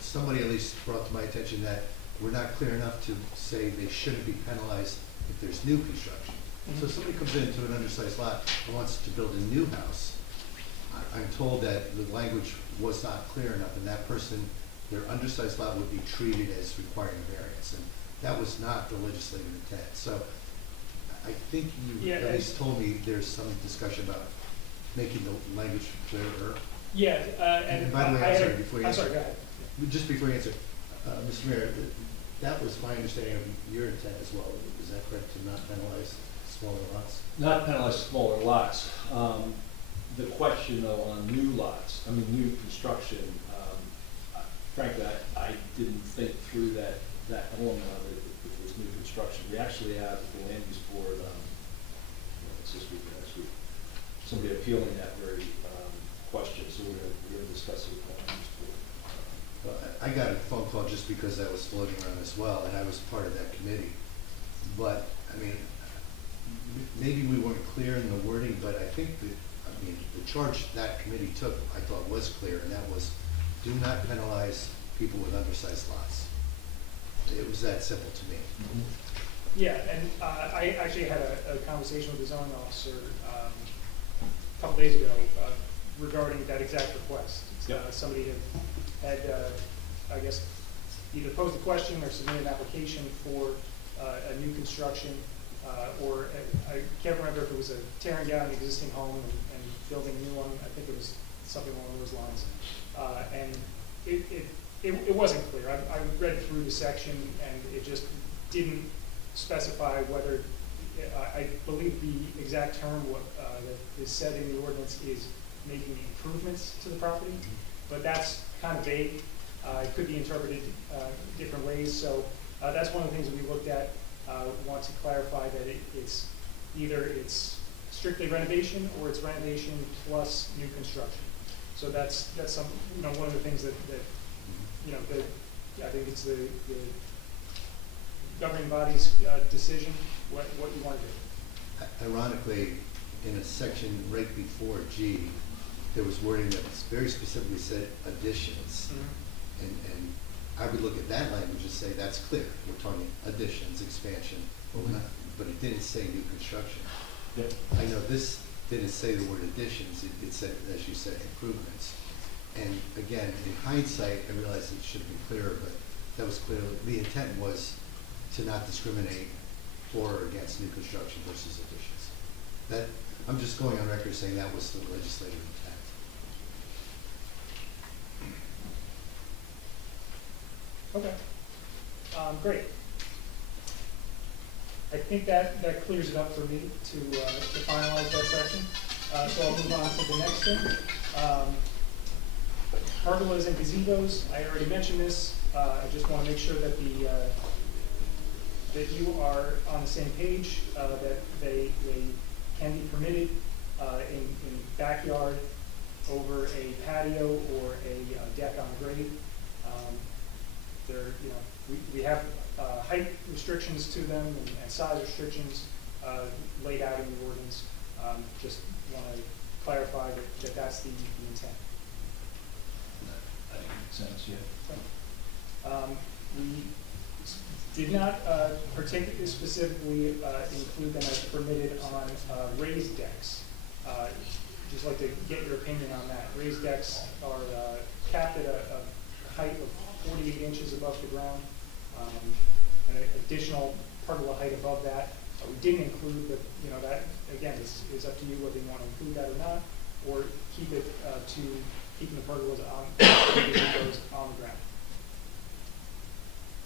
somebody at least brought to my attention that we're not clear enough to say they shouldn't be penalized if there's new construction. So if somebody comes into an undersized lot and wants to build a new house, I'm told that the language was not clear enough, and that person, their undersized lot would be treated as requiring a variance, and that was not the legislative intent. So I think you at least told me there's some discussion about making the language clearer. Yeah, and by the way, I I'm had sorry, a- before you I'm answer. sorry, go ahead. Just before you answer, Mr. Mayor, that was my understanding of your intent as well. Is that correct, to not penalize smaller lots? Not penalize smaller lots. The question though on new lots, I mean, new construction, frankly, I didn't think through that element of it, if it was new construction. We actually have the land use board, it's this week or next week, somebody appealing that very question, so we're gonna discuss it with the land use board. Well, I got a phone call just because that was floating around as well, and I was part of that committee. But, I mean, maybe we weren't clear in the wording, but I think that, I mean, the charge that committee took, I thought was clear, and that was, do not penalize people with undersized lots. It was that simple to me. Yeah, and I actually had a conversation with the zoning officer a couple days ago regarding that exact request. Somebody had I guess, either posed a question or submitted an application for a new construction, or I can't remember if it was a tearing down an existing home and building a new one. I think it was something along those lines. And it wasn't clear. I read through the section and it just didn't specify whether, I believe the exact term that is said in the ordinance is making improvements to the property, but that's kind of vague. It could be interpreted different ways, so that's one of the things that we looked at. Want to clarify that it's either it's strictly renovation or it's renovation plus new construction. So that's some, one of the things that I think it's the governing body's decision what you want to do. Ironically, in a section right before G, there was wording that very specifically said additions. And I would look at that language and say that's clear. We're talking additions, expansion, but it didn't say new construction. Yep. I know this didn't say the word additions. It said, as you said, improvements. And again, in hindsight, I realize it should have been clearer, but that was clear. The intent was to not discriminate for or against new construction versus additions. That I'm just going on record saying that was the legislative intent. Okay, great. I think that clears it up for me to finalize that section. So I'll move on to the next thing. Pergolas and gazebos, I already mentioned this. I just want to make sure that that you are on the same page, that they can be permitted in backyard, over a patio or a deck on grade. We have height restrictions to them and size restrictions laid out in the ordinance. Just want to clarify that that's the intent. That makes sense, yeah. We did not particularly specifically include them as permitted on raised decks. Just like to get your opinion on that. Raised decks are capped at a height of 48 inches above the ground, and an additional pergola height above that. We didn't include, but that again is up to you whether you want to include that or not, or keep it to keeping the pergolas on the ground.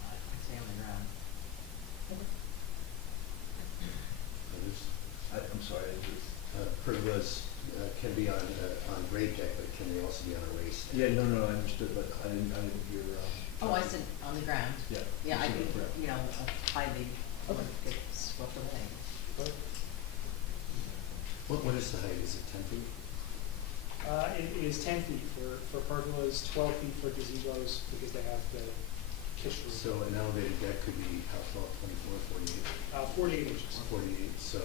I'd say on the ground. I'm sorry. Pergolas can be on grade deck, but can they also be on a raised deck? Yeah, no, I understood, but I didn't hear. Oh, I said on the ground. Yeah. Yeah, I think, Correct. highly, get swept away. What is the height? Is it 10 feet? It is 10 feet for pergolas, 12 feet for gazebos, because they have kitchen roof. So an elevated deck could be how tall, 24, 48? 48 inches. 48, so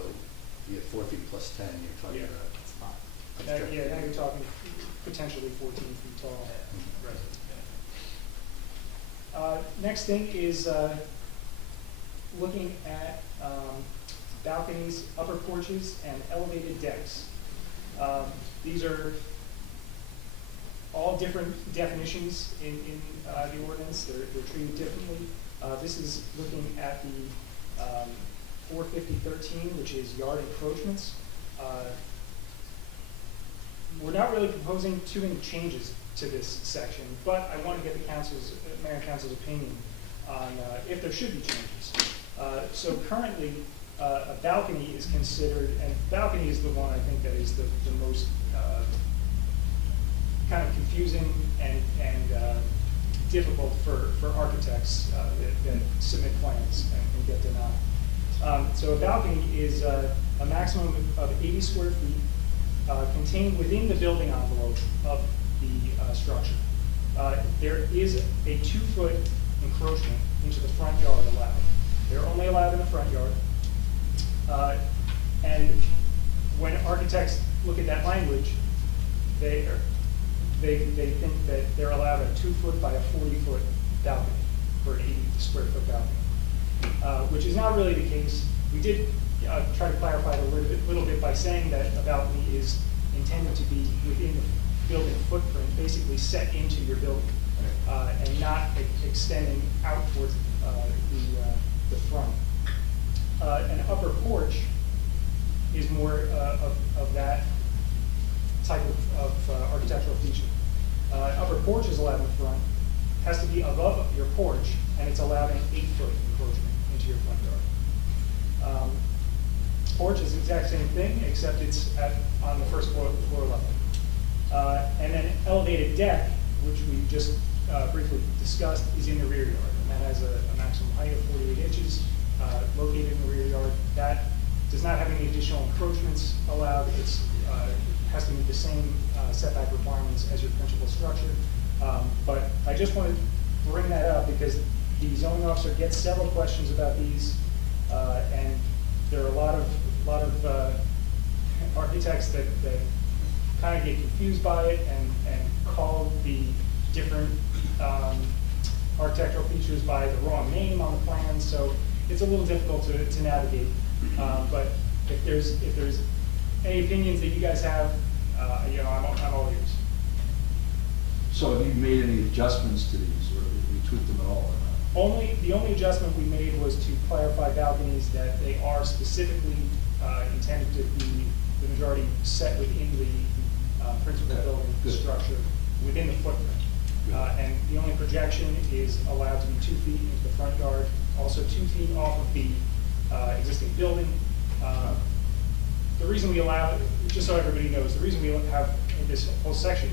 you have 4 feet plus 10, you're talking Yeah. about. Yeah, now you're talking potentially 14 feet tall. Right. Next thing is looking at balconies, upper porches, and elevated decks. These are all different definitions in the ordinance. They're treated differently. This is looking at the 450.13, which is yard encroachments. We're not really proposing too many changes to this section, but I want to get the council's, mayor and council's opinion on if there should be changes. So currently, a balcony is considered, and balcony is the one I think that is the most kind of confusing and difficult for architects that submit plans and get denied. So a balcony is a maximum of 80 square feet contained within the building envelope of the structure. There is a 2-foot encroachment into the front yard allowed. They're only allowed in the front yard. And when architects look at that language, they think that they're allowed a 2-foot by a 40-foot balcony for an 80 square foot balcony, which is not really the case. We did try to clarify it a little bit by saying that a balcony is intended to be within the building footprint, basically set into your building, and not extending out towards the front. An upper porch is more of that type of architectural feature. Upper porch is allowed in the front, has to be above your porch, and it's allowed an 8-foot encroachment into your front yard. Porch is the exact same thing, except it's on the first floor level. And then elevated deck, which we just briefly discussed, is in the rear yard, and that has a maximum height of 48 inches, located in the rear yard. That does not have any additional encroachments allowed. It has to meet the same setback requirements as your principal structure. But I just want to bring that up because the zoning officer gets several questions about these, and there are a lot of architects that kind of get confused by it and call the different architectural features by the wrong name on the plan. So it's a little difficult to navigate. But if there's any opinions that you guys have, I'm all ears. So have you made any adjustments to these, or have we tweaked them at all? The only adjustment we made was to clarify balconies that they are specifically intended to be the majority set within the principal building structure, within the footprint. And the only projection is allowed to be 2 feet into the front yard, also 2 feet off of the existing building. The reason we allow, just so everybody knows, the reason we have this whole section,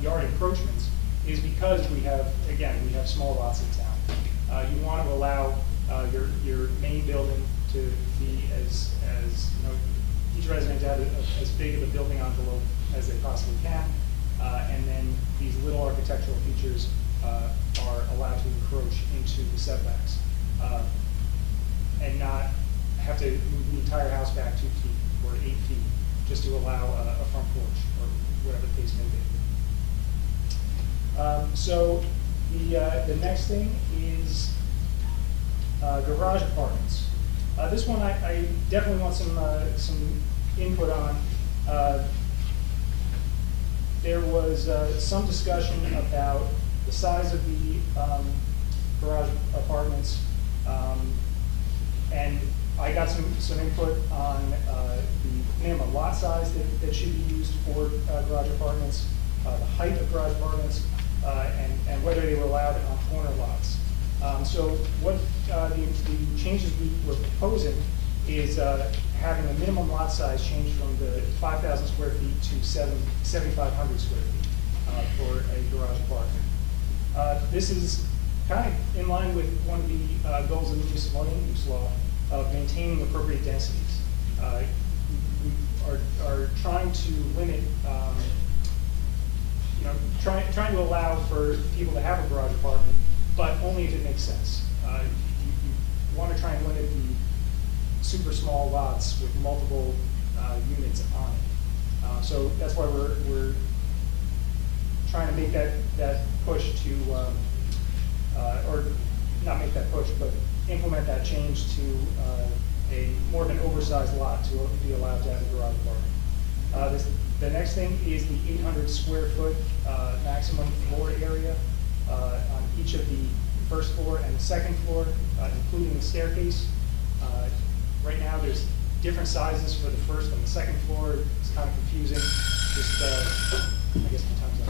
yard encroachments, is because we have small lots in town. You want to allow your main building to be as each resident to have as big of a building envelope as they possibly can, and then these little architectural features are allowed to encroach into the setbacks, and not have to move the entire house back 2 feet or 8 feet just to allow a front porch or whatever the case may be. So the next thing is garage apartments. This one I definitely want some input on. There was some discussion about the size of the garage apartments, and I got some input on the minimum lot size that should be used for garage apartments, the height of garage apartments, and whether they were allowed on corner lots. So what the changes we were proposing is having the minimum lot size change from the 5,000 square feet to 7,500 square feet for a garage apartment. This is kind of in line with one of the goals of the municipal land use law of maintaining appropriate densities. We are trying to limit, trying to allow for people to have a garage apartment but only if it makes sense. You want to try and limit the super small lots with multiple units on it. So that's why we're trying to make that push to, or not make that push, but implement that change to a more of an oversized lot to be allowed to have a garage apartment. The next thing is the 800 square foot maximum floor area on each of the first floor and the second floor, including the staircase. Right now, there's different sizes for the first and the second floor. It's kind of confusing. Just, I guess my time's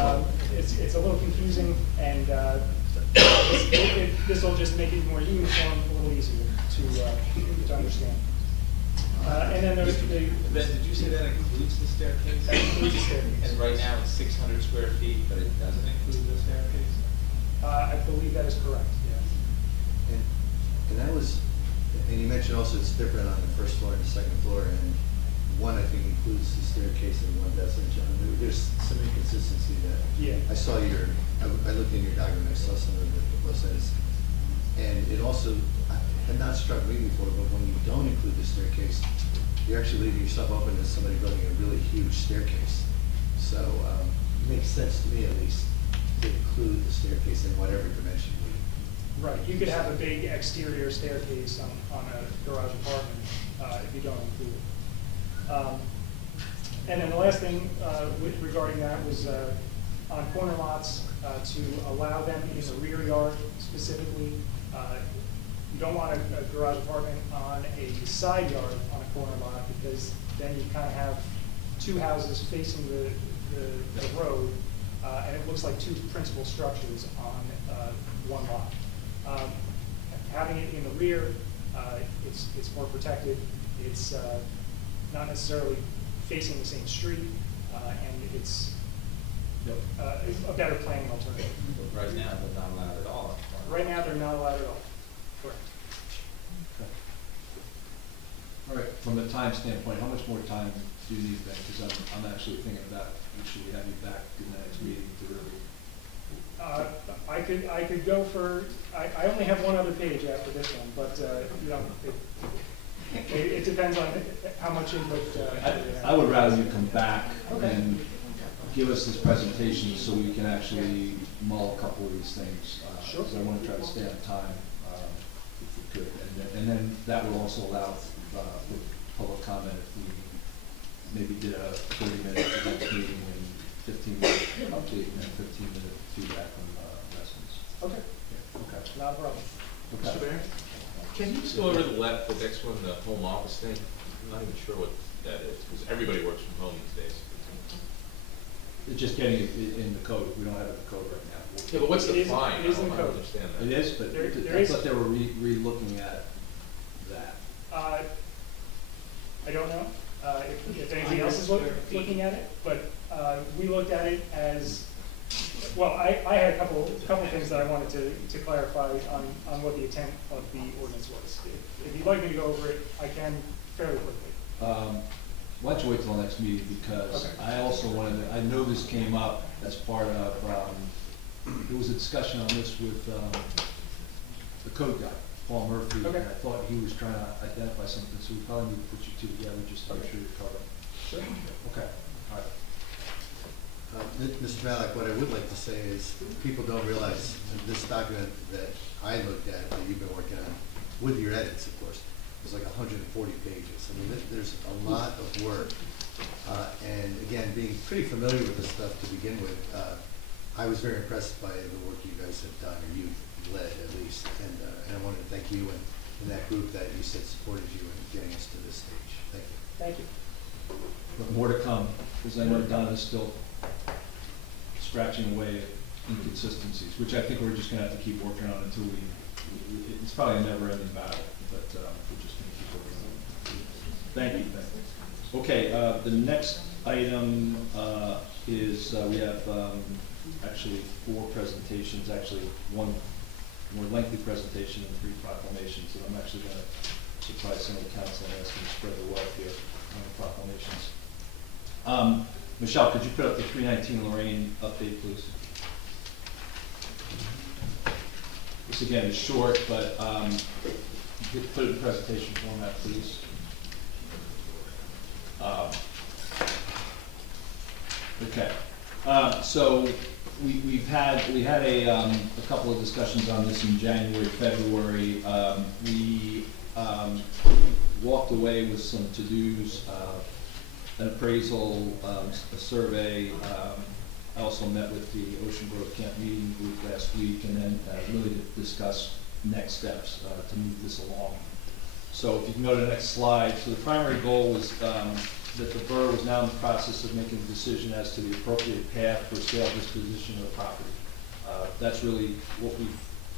up. It's a little confusing, and this will just make it more uniform, a little easier to understand. And then there's the. Ben, did you say that includes the staircase? That includes the staircase. And right now it's 600 square feet, but it doesn't include the staircase? I believe that is correct, yeah. And that was, and you mentioned also it's different on the first floor and the second floor, and one I think includes the staircase and one doesn't, John. There's some inconsistency that. Yeah. I saw I looked in your document, I saw some of the process, and it also had not struck me before, but when you don't include the staircase, you're actually leaving yourself open to somebody building a really huge staircase. So it makes sense to me at least to include the staircase in whatever dimension we. Right, you could have a big exterior staircase on a garage apartment if you don't include it. And then the last thing regarding that was on corner lots to allow them in the rear yard specifically. You don't want a garage apartment on a side yard on a corner lot because then you kind of have two houses facing the road and it looks like two principal structures on one lot. Having it in the rear, it's more protected. It's not necessarily facing the same street, and it's a better planning alternative. But right now, they're not allowed at all. Right now, they're not allowed at all. Correct. Okay. All right, from a time standpoint, how much more time do you need, Ben? Because I'm actually thinking about, should we have you back in the next meeting to really? I could go for, I only have one other page after this one, but, you know, it depends on how much input. I would rather you come back Okay. and give us this presentation so we can actually mull a couple of these things. Sure. Because I want to try to stay on time, if we could. And then that will also allow for public comment if we maybe did a 30-minute event meeting and 15-minute update and 15-minute feedback from residents. Okay. Yeah. Okay. Not a problem. Okay. Mr. Mayor? Can you just go over the next one, the home office thing? I'm not even sure what that is, because everybody works from home these days. It's just getting it in the code. We don't have it in the code right now. Yeah, but what's the It is- fine? it is in I the don't code. understand that. It is, but There I is- thought they were re-looking at that. I don't know if anybody else is looking at it, but we looked at it as, well, I had a couple things that I wanted to clarify on what the intent of the ordinance was. If you'd like me to go over it, I can fairly quickly. Why don't you wait till the next meeting, because Okay. I also wanted to, I know this came up as part of, there was a discussion on this with the code guy, Paul Murphy. Okay. And I thought he was trying to identify something, so we probably need to put you two together just to make sure you're covered. Sure. Okay, all right. Mr. Malik, what I would like to say is, people don't realize this document that I looked at, that you've been working on, with your edits, of course, was like 140 pages. I mean, there's a lot of work. And again, being pretty familiar with this stuff to begin with, I was very impressed by the work you guys have done, or you've led at least. And I wanted to thank you and that group that you said supported you in getting us to this stage. Thank you. Thank you. But more to come, because I know Don is still scratching away at inconsistencies, which I think we're just gonna have to keep working on until it's probably a never-ending battle, but we're just gonna keep working on it. Thank you, Ben. Okay, the next item is we have actually 4 presentations, actually one more lengthy presentation and 3 proclamations, and I'm actually gonna surprise some of the council and ask them to spread the wealth here on the proclamations. Michelle, could you put up the 319 Lorraine update, please? This again is short, but put it in presentation format, please. Okay, so we had a couple of discussions on this in January, February. We walked away with some to-dos, an appraisal, a survey. I also met with the Ocean Grove Camp Meeting Group last week, and then really to discuss next steps to move this along. So if you can go to the next slide. So the primary goal was that the borough was now in the process of making a decision as to the appropriate path for sale disposition of the property. That's really what we've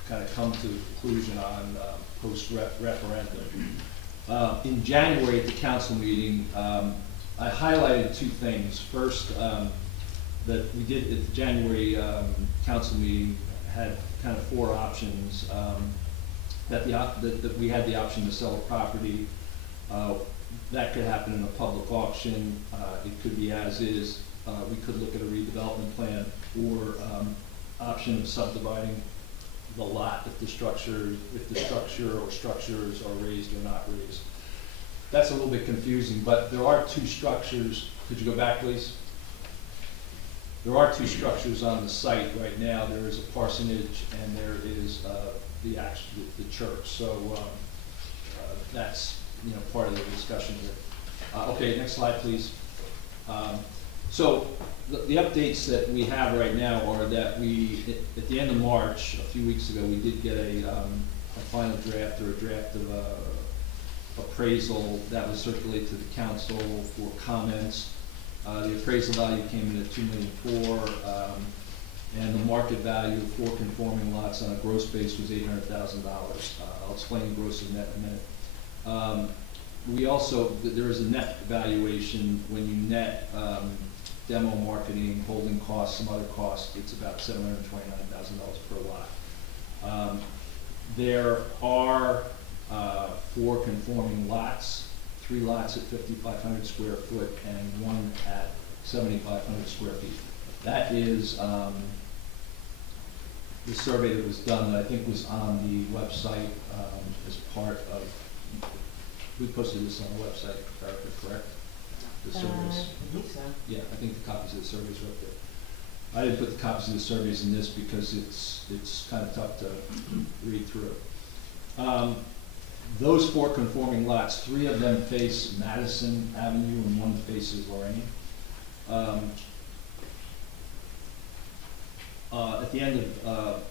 kind of come to the conclusion on post-referendum. In January at the council meeting, I highlighted two things. First, that we did at the January council meeting had kind of four options. That we had the option to sell a property. That could happen in a public auction. It could be as is. We could look at a redevelopment plan, or option of subdividing the lot if the structure or structures are raised or not raised. That's a little bit confusing, but there are two structures. Could you go back, please? There are two structures on the site right now. There is a parsonage and there is the church. So that's part of the discussion here. Okay, next slide, please. So the updates that we have right now are that we, at the end of March, a few weeks ago, we did get a final draft or a draft of appraisal that was circulated to the council for comments. The appraisal value came in at $2.4 million, and the market value of 4 conforming lots on a gross base was $800,000. I'll explain gross and net in a minute. We also, there is a net valuation when you net demo marketing, holding costs, some other costs. It's about $729,000 per lot. There are 4 conforming lots. 3 lots at 5,500 square foot and 1 at 7,500 square feet. That is the survey that was done that I think was on the website as part of, we posted this on the website, correct? The surveys. I think so. Yeah, I think the copies of the surveys were up there. I didn't put the copies of the surveys in this because it's kind of tough to read through. Those 4 conforming lots, 3 of them face Madison Avenue and 1 faces Lorraine. At the end of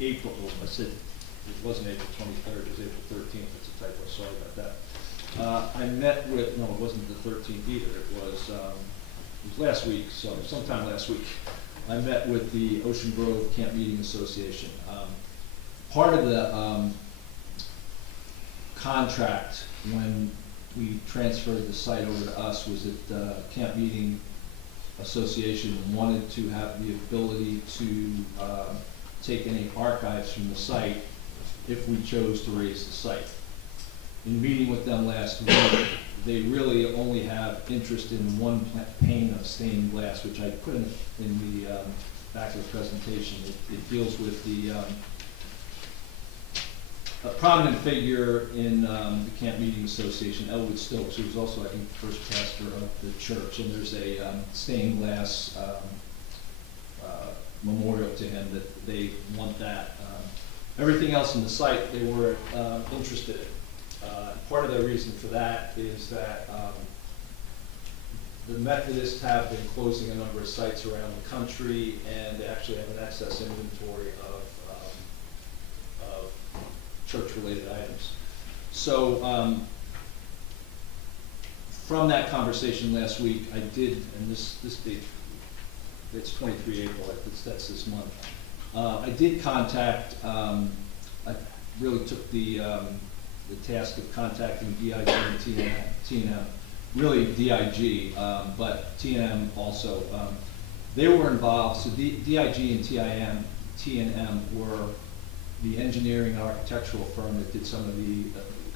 April, I said it wasn't April 23rd, it was April 13th, it's a typo, sorry about that. I met with, no, it wasn't the 13th either, it was last week, so sometime last week. I met with the Ocean Grove Camp Meeting Association. Part of the contract when we transferred the site over to us was that the Camp Meeting Association wanted to have the ability to take any archives from the site if we chose to raise the site. In meeting with them last week, they really only have interest in 1 pane of stained glass, which I put in the back of the presentation. It deals with the a prominent figure in the Camp Meeting Association, Elwood Stokes, who was also, I think, the first pastor of the church, and there's a stained glass memorial to him that they want that. Everything else in the site they were interested in. Part of the reason for that is that the Methodists have been closing a number of sites around the country, and they actually have an excess inventory of church-related items. So from that conversation last week, I did, and this date, it's 23 April, that's this month. I did contact, I really took the task of contacting DIG and TNM, really DIG, but TNM also. They were involved, so DIG and TNM were the engineering and architectural firm that did some of the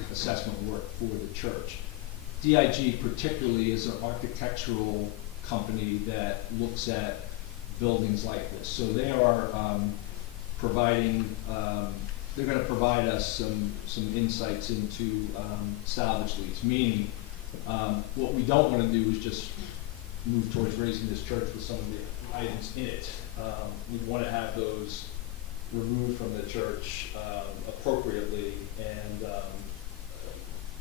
assessment work for the church. DIG particularly is an architectural company that looks at buildings like this. So they are providing they're gonna provide us some insights into, salvage leads, meaning, what we don't wanna do is just move towards raising this church with some of the items in it. We wanna have those removed from the church, appropriately, and,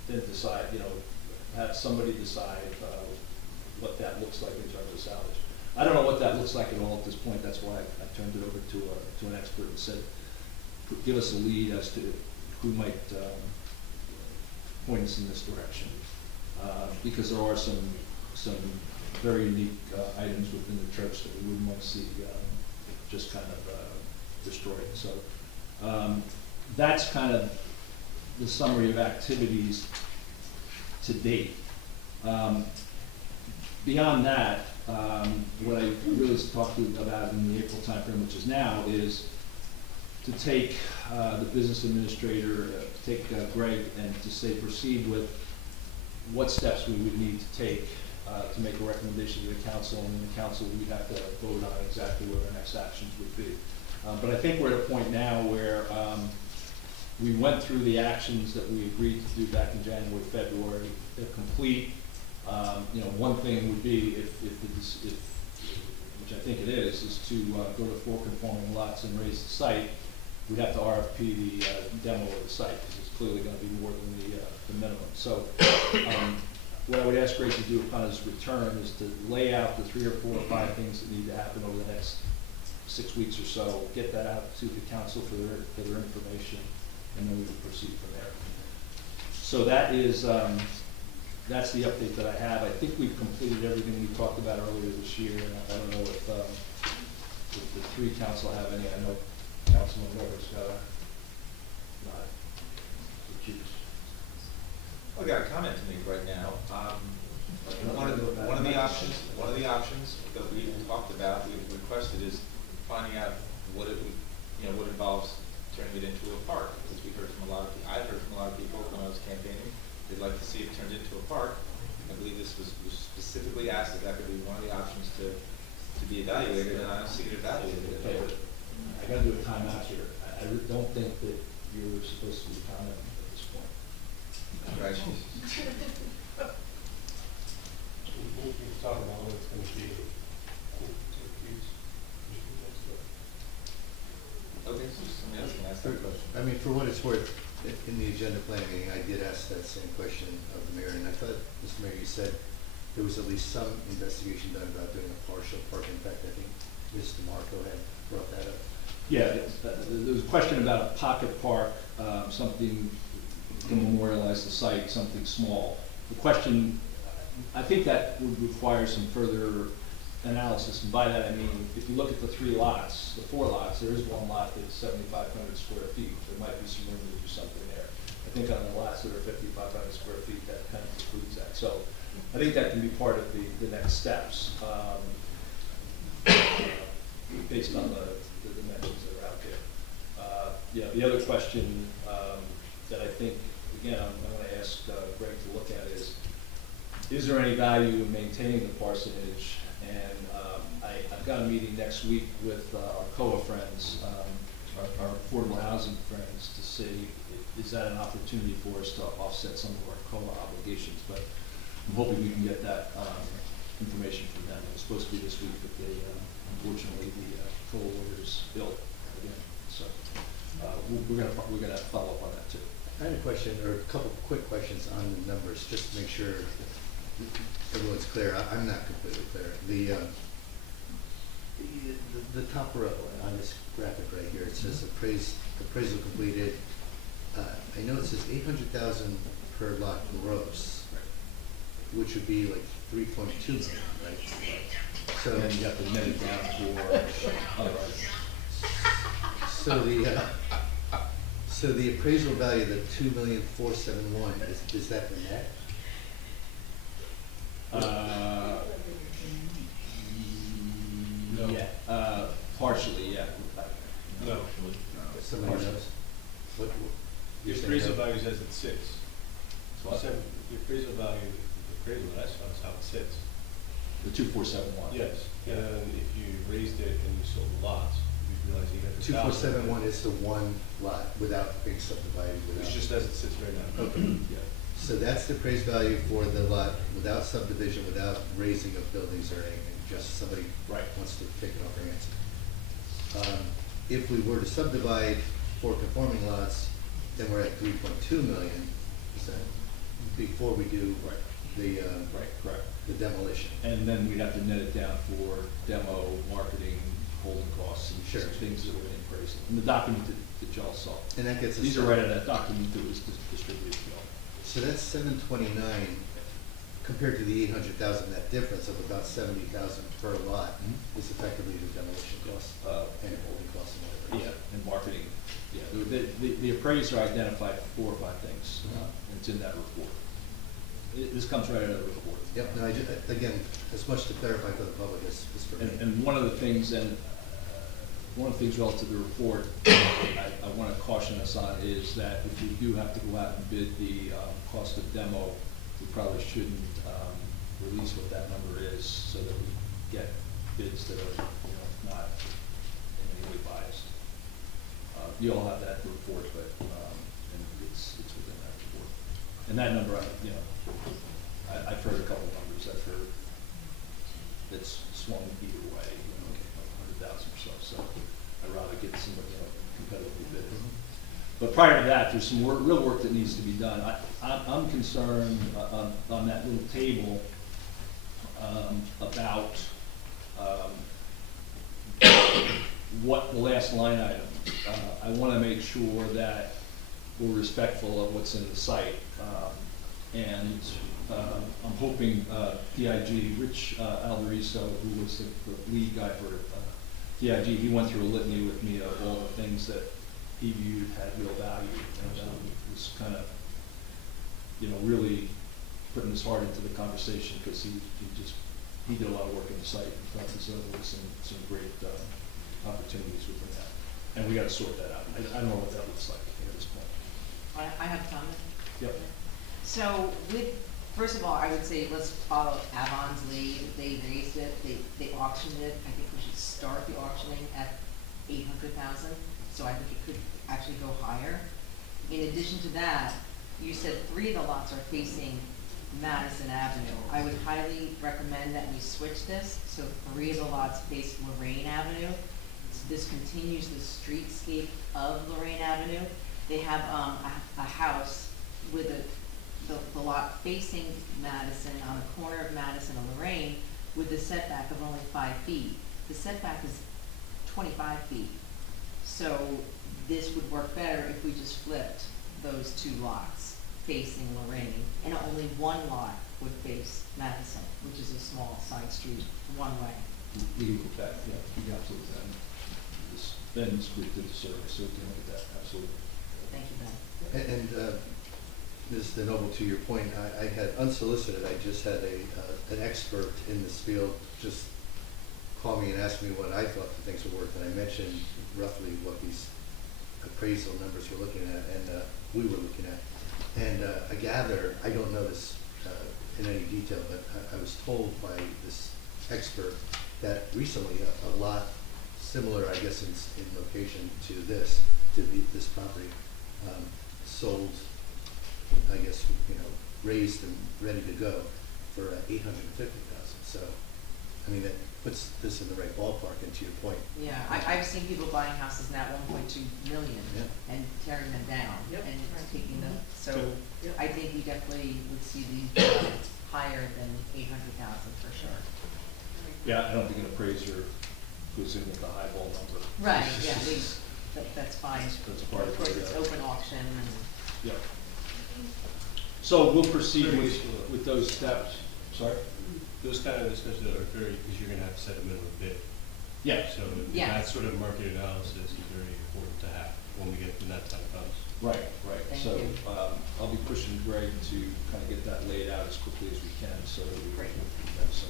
then decide, have somebody decide, what that looks like in terms of salvage. I don't know what that looks like at all at this point, that's why I turned it over to an expert and said, give us a lead as to who might, point us in this direction. Because there are some very unique, items within the church that we wouldn't want to see, just kind of, destroyed. So, that's kind of the summary of activities to date. Beyond that, what I really talked to you about in the April timeframe, which is now, is to take the business administrator, take Greg, and to say proceed with what steps we would need to take to make a recommendation to the council, and the council, we'd have to vote on exactly what our next actions would be. But I think we're at a point now where we went through the actions that we agreed to do back in January, February. They're complete. One thing would be if which I think it is to go to 4 conforming lots and raise the site. We'd have to RFP the demo of the site, because it's clearly going to be more than the minimum. So what I would ask Greg to do upon his return is to lay out the 3 or 4 or 5 things that need to happen over the next 6 weeks or so, get that out to the council for their information, and then we will proceed from there. So that is, that's the update that I have. I think we've completed everything we talked about earlier this year, and I don't know if the 3 council have any. I know Councilman Miller's got a nod. I got a comment to make right now. One of the options that we talked about, we requested, is finding out what it would, what involves turning it into a park. Because we heard from I've heard from a lot of people when I was campaigning, they'd like to see it turned into a park. I believe this was specifically asked if that could be one of the options to be evaluated, and I don't see it evaluated. Okay, but I got to do a timeout here. I don't think that you're supposed to be commenting at this point. Right. We'll talk about what it's going to be. Okay, so somebody else can ask that question. I mean, for what it's worth, in the agenda planning meeting, I did ask that same question of the mayor, and I thought, Mr. Mayor, you said there was at least some investigation done about doing a partial park. In fact, I think Mr. DeMarco had brought that up. Yeah, there was a question about a pocket park, something to memorialize the site, something small. The question, I think that would require some further analysis, and by that I mean, if you look at the 3 lots, the 4 lots, there is one lot that's 7,500 square feet. There might be some room to do something there. I think on the lots that are 5,500 square feet, that kind of includes that. So I think that can be part of the next steps, based on the dimensions that are out there. The other question that I think, again, I'm going to ask Greg to look at is there any value in maintaining the parsonage? And I've got a meeting next week with our COA friends, our affordable housing friends, to see is that an opportunity for us to offset some of our COA obligations. But I'm hoping we can get that information from them. It was supposed to be this week, but unfortunately the COA order is ill again. So we're gonna follow up on that too. I had a question, or a couple quick questions on the numbers, just to make sure everyone's clear. I'm not completely clear. The top row on this graphic right here, it says appraisal completed. I know it says 800,000 per lot gross, which would be like 3.2 million, right? So And then you have to net it down for other items. So the appraisal value, the 2,471,000, is that the net? No. Yeah, partially, yeah. No. Somebody knows? What? The you're saying appraisal no? value says it sits. So What? the appraisal value, the appraisal, that's how it sits. The 2,471. Yes, and if you raised it and you sold the lots, you'd be realize you got the. 2471 is the one lot without being subdivided, It's without. just as it sits right now. Okay. Yeah. So that's the appraised value for the lot without subdivision, without raising of buildings or anything, just somebody Right. wants to take it off their hands. If we were to subdivide 4 conforming lots, then we're at 3.2 million, is that before we do Right. the, Right, correct. the demolition? And then we'd have to net it down for demo, marketing, holding costs, and Sure. things that were in appraisal. And the document that y'all saw. And that gets us. These are right out of that document that was distributed to y'all. So that's 729 compared to the 800,000, that difference of about 70,000 per lot Mhm. is effectively the demolition costs and holding costs and whatever. Yeah, and marketing, yeah. The appraiser identified 4 or 5 things, and it's in that report. This comes right out of the report. Yep, no, again, as much to clarify for the public as for me. And one of the things, one of the things relative to the report, I want to caution us on is that if we do have to go out and bid the cost of demo, we probably shouldn't release what that number is so that we get bids that are, not in any way biased. You all have that report, but, and it's within that report. And that number, I've heard a couple numbers I've heard that's swung either way, like 100,000 or so I'd rather get somebody, competitively bid. But prior to that, there's some real work that needs to be done. I'm concerned on that little table about what the last line item. I want to make sure that we're respectful of what's in the site. And I'm hoping DIG, Rich Alderiso, who was the lead guy for DIG, he went through a litany with me of all the things that he viewed had real value, and was kind of, really putting his heart into the conversation, because he did a lot of work in the site, and thought there was some great opportunities within that. And we gotta sort that out. I don't know what that looks like at this point. I have a comment. Yep. So first of all, I would say let's follow Avon's lead. They raised it, they auctioned it. I think we should start the auctioning at 800,000. So I think it could actually go higher. In addition to that, you said 3 of the lots are facing Madison Avenue. I would highly recommend that we switch this, so 3 of the lots face Lorraine Avenue. So this continues the streetscape of Lorraine Avenue. They have a house with the lot facing Madison, on the corner of Madison and Lorraine, with a setback of only 5 feet. The setback is 25 feet. So this would work better if we just flipped those 2 lots facing Lorraine, and only 1 lot would face Madison, which is a small side street, one way. We can look at that, yeah, we can absolutely, Ben's group did the survey, so we can look at that, absolutely. Thank you, Ben. And Ms. DeNoble, to your point, I had unsolicited, I just had an expert in this field just call me and ask me what I thought the things were worth, and I mentioned roughly what these appraisal numbers we're looking at, and we were looking at. And I gather, I don't know this in any detail, but I was told by this expert that recently a lot similar, I guess, in location to this property, sold, I guess, raised and ready to go for 850,000. So, I mean, that puts this in the right ballpark. And to your point, Yeah, I've seen people buying houses now at 1.2 million and tearing them down and taking them. So I think we definitely would see these higher than 800,000 for sure. Yeah, I don't think an appraiser goes in with a highball number. Right, yeah, that's fine. That's part of Of course, the, it's open auction and. Yeah. So we'll proceed with those steps. Sorry? Those kind of discussions are very, because you're gonna have to set a minimum bid. Yeah. So Yes. that sort of market analysis is very important to have when we get when that time comes. Right. Thank So you. I'll be pushing Greg to kind of get that laid out as quickly as we can, so that we Great. have some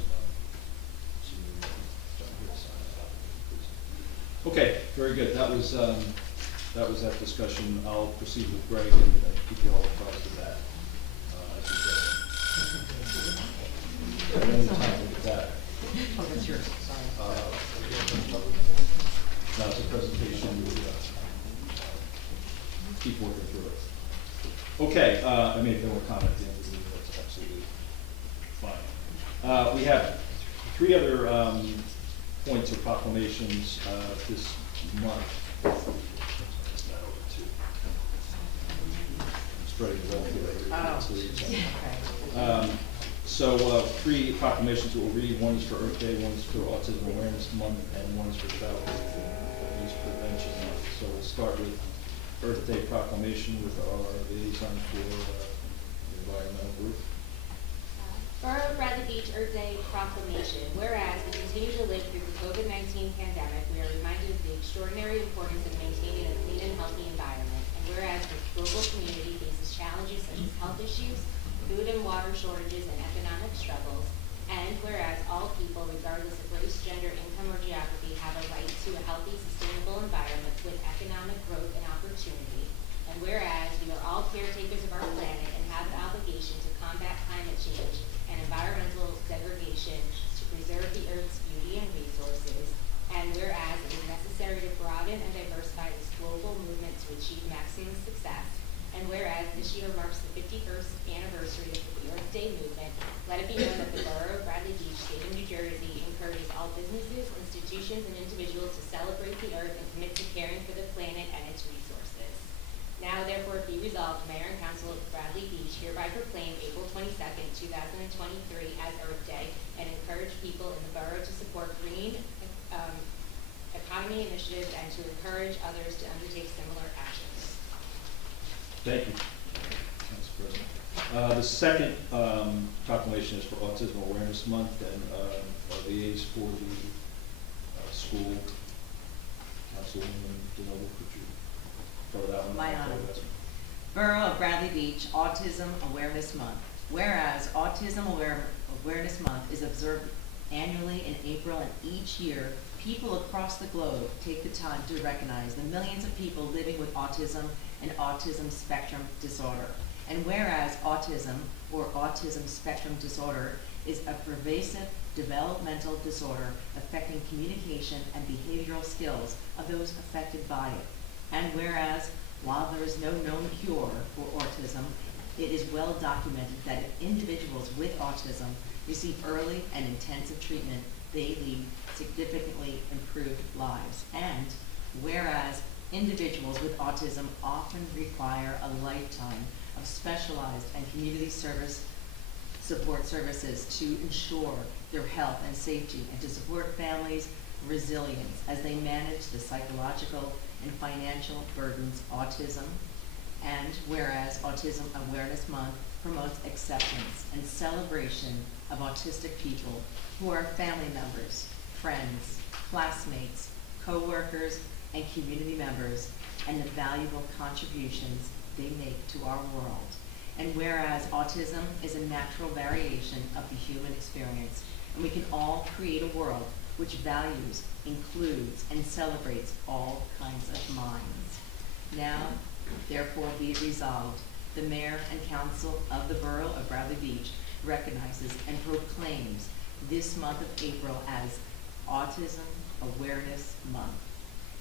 okay, very good. That was that discussion. I'll proceed with Greg and keep you all apprised of that. As we go. Time to get that. Oh, that's yours, sorry. Now it's a presentation, keep working through it. Okay, I mean, if there were comments at the end of the meeting, that's absolutely fine. We have three other points or proclamations this month. Spreading the wealth here. So three proclamations that we'll read. One is for Earth Day, one is for Autism Awareness Month, and one is for Childhood Abuse Prevention Month. So we'll start with Earth Day proclamation with our liaison for the environmental group. Borough of Bradley Beach Earth Day proclamation. Whereas we continue to live through the COVID-19 pandemic, we are reminded of the extraordinary importance of maintaining a clean and healthy environment. And whereas the global community faces challenges such as health issues, food and water shortages, and economic struggles, and whereas all people, regardless of race, gender, income, or geography, have a right to a healthy, sustainable environment with economic growth and opportunity, and whereas we are all caretakers of our planet and have the obligation to combat climate change and environmental degradation to preserve the Earth's beauty and resources, and whereas it is necessary to broaden and diversify this global movement to achieve maximum success, and whereas this year marks the 51st anniversary of the Earth Day movement, let it be known that the Borough of Bradley Beach, State of New Jersey, encourages all businesses, institutions, and individuals to celebrate the Earth and commit to caring for the planet and its resources. Now therefore be resolved, Mayor and Council of Bradley Beach hereby proclaim April 22nd, 2023 as Earth Day and encourage people in the borough to support green economy initiatives and to encourage others to undertake similar actions. Thank you, Council President. The second proclamation is for Autism Awareness Month, and our liaison for the school. Councilwoman DeNoble, could you cover that one? My honor. Borough of Bradley Beach Autism Awareness Month. Whereas Autism Awareness Month is observed annually in April, and each year people across the globe take the time to recognize the millions of people living with autism and autism spectrum disorder. And whereas autism or autism spectrum disorder is a pervasive developmental disorder affecting communication and behavioral skills of those affected by it. And whereas while there is no known cure for autism, it is well documented that if individuals with autism receive early and intensive treatment, they lead significantly improved lives. And whereas individuals with autism often require a lifetime of specialized and community support services to ensure their health and safety and to support families' resilience as they manage the psychological and financial burdens autism. And whereas Autism Awareness Month promotes acceptance and celebration of autistic people who are family members, friends, classmates, co-workers, and community members, and the valuable contributions they make to our world. And whereas autism is a natural variation of the human experience, and we can all create a world which values, includes, and celebrates all kinds of minds. Now, therefore be it resolved, the Mayor and Council of the Borough of Bradley Beach recognizes and proclaims this month of April as Autism Awareness Month,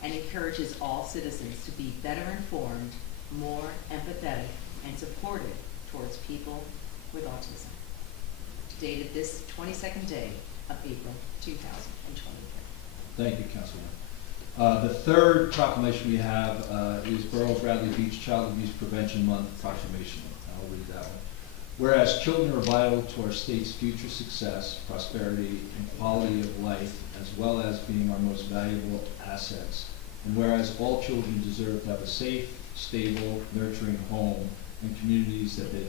and encourages all citizens to be better informed, more empathetic, and supportive towards people with autism. Dated this 22nd day of April 2023. Thank you, Councilwoman. The third proclamation we have is Borough of Bradley Beach Child Abuse Prevention Month proclamation. I'll read that one. Whereas children are vital to our state's future success, prosperity, and quality of life, as well as being our most valuable assets. And whereas all children deserve to have a safe, stable, nurturing home and communities that they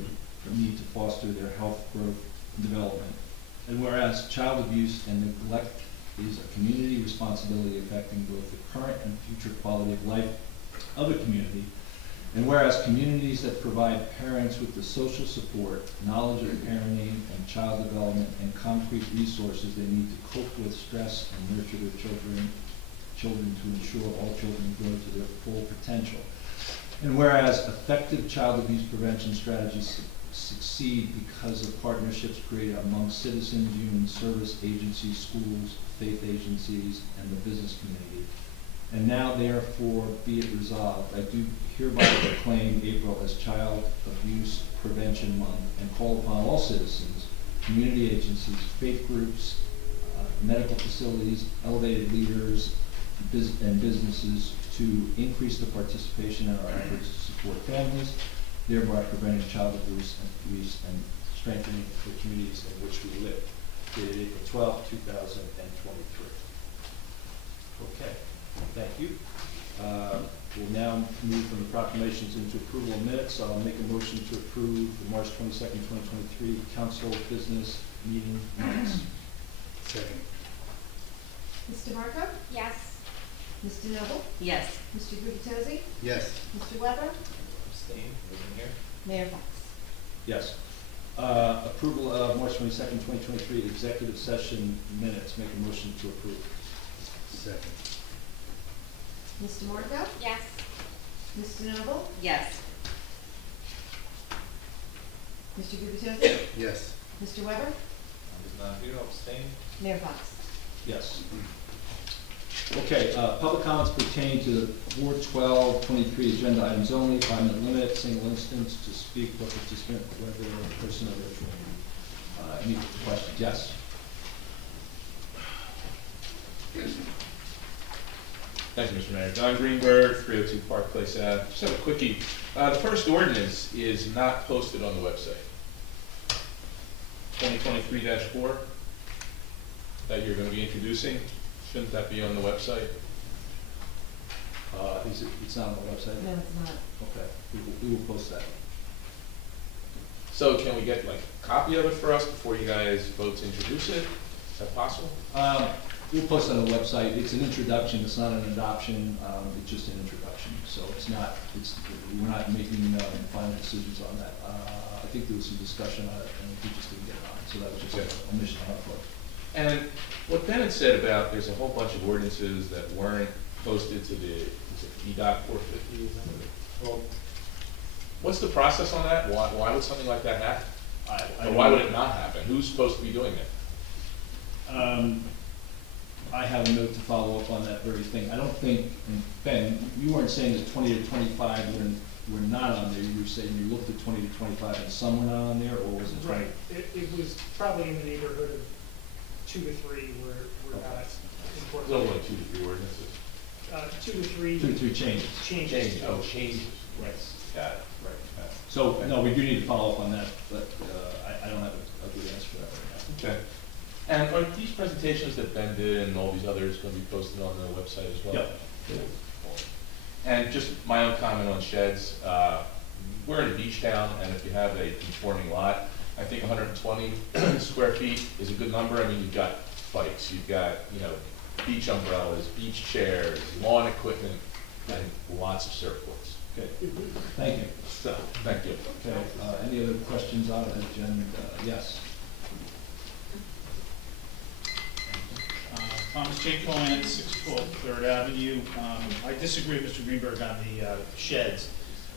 need to foster their health, growth, and development. And whereas child abuse and neglect is a community responsibility affecting both the current and future quality of life of a community. And whereas communities that provide parents with the social support, knowledge of parenting and child development, and concrete resources they need to cope with stress and nurture their children to ensure all children grow to their full potential. And whereas effective child abuse prevention strategies succeed because of partnerships created among citizens, human service agencies, schools, faith agencies, and the business community. And now therefore be it resolved, I do hereby proclaim April as Child Abuse Prevention Month and call upon all citizens, community agencies, faith groups, medical facilities, elevated leaders, and businesses to increase the participation in our efforts to support families, thereby preventing child abuse and strengthening the communities in which we live. Dated April 12, 2023. Okay, thank you. We'll now move from the proclamations into approval of minutes. I'll make a motion to approve the March 22nd, 2023 council business meeting minutes. Second. Mr. Marco? Yes. Mr. Noble? Yes. Mr. Gubatose? Yes. Mr. Weber? Abstain, wasn't here. Mayor Fox? Yes. Approval of March 22nd, 2023 executive session minutes. Make a motion to approve. Second. Mr. Marco? Yes. Mr. Noble? Yes. Mr. Gubatose? Yes. Mr. Weber? I was not here, abstain. Mayor Fox? Yes. Okay, public comments pertaining to the 4/12/23 agenda items only, 5-minute limit, single instance to speak, both participant, whether in person or virtual. Any questions? Yes. Thank you, Mr. Mayor. Don Greenberg, 302 Park Place Ave. Just have a quickie. The first ordinance is not posted on the website. 2023-4 that you're going to be introducing. Shouldn't that be on the website? It's not on the website? No, it's not. Okay, we will post that. So can we get like a copy of it for us before you guys vote to introduce it? Is that possible? We'll post it on the website. It's an introduction, it's not an adoption, it's just an introduction. So we're not making final decisions on that. I think there was some discussion on it and we just didn't get it on, so that was just a omission on our part. And what Ben had said about there's a whole bunch of ordinances that weren't posted to the EDOC 450, is that what it? Well, what's the process on that? Why would something like that happen? Or why would it not happen? Who's supposed to be doing it? I have a note to follow up on that very thing. I don't think, and Ben, you weren't saying that 20 to 25 were not on there. You were saying you looked at 20 to 25 and some were not on there, or was it 20? Right, it was probably in the neighborhood of 2 to 3 were not important. There's only like 2 to 3 ordinances. 2 to 3. 2 to 3 changes. Changes. Oh, changes. Right. Got it. Right. So, no, we do need to follow up on that, but I don't have a good answer for that right now. Okay. And are these presentations that Ben did and all these others going to be posted on the website as well? Yep. Cool. And just my own comment on sheds. We're in a beach town, and if you have a conforming lot, I think 120 square feet is a good number. I mean, you've got bikes, you've got, beach umbrellas, beach chairs, lawn equipment, and lots of surfboards. Okay, thank you. So, thank you. Okay, any other questions on the agenda? Yes. Thomas J. Cohen, 612 3rd Avenue. I disagree with Mr. Greenberg on the sheds.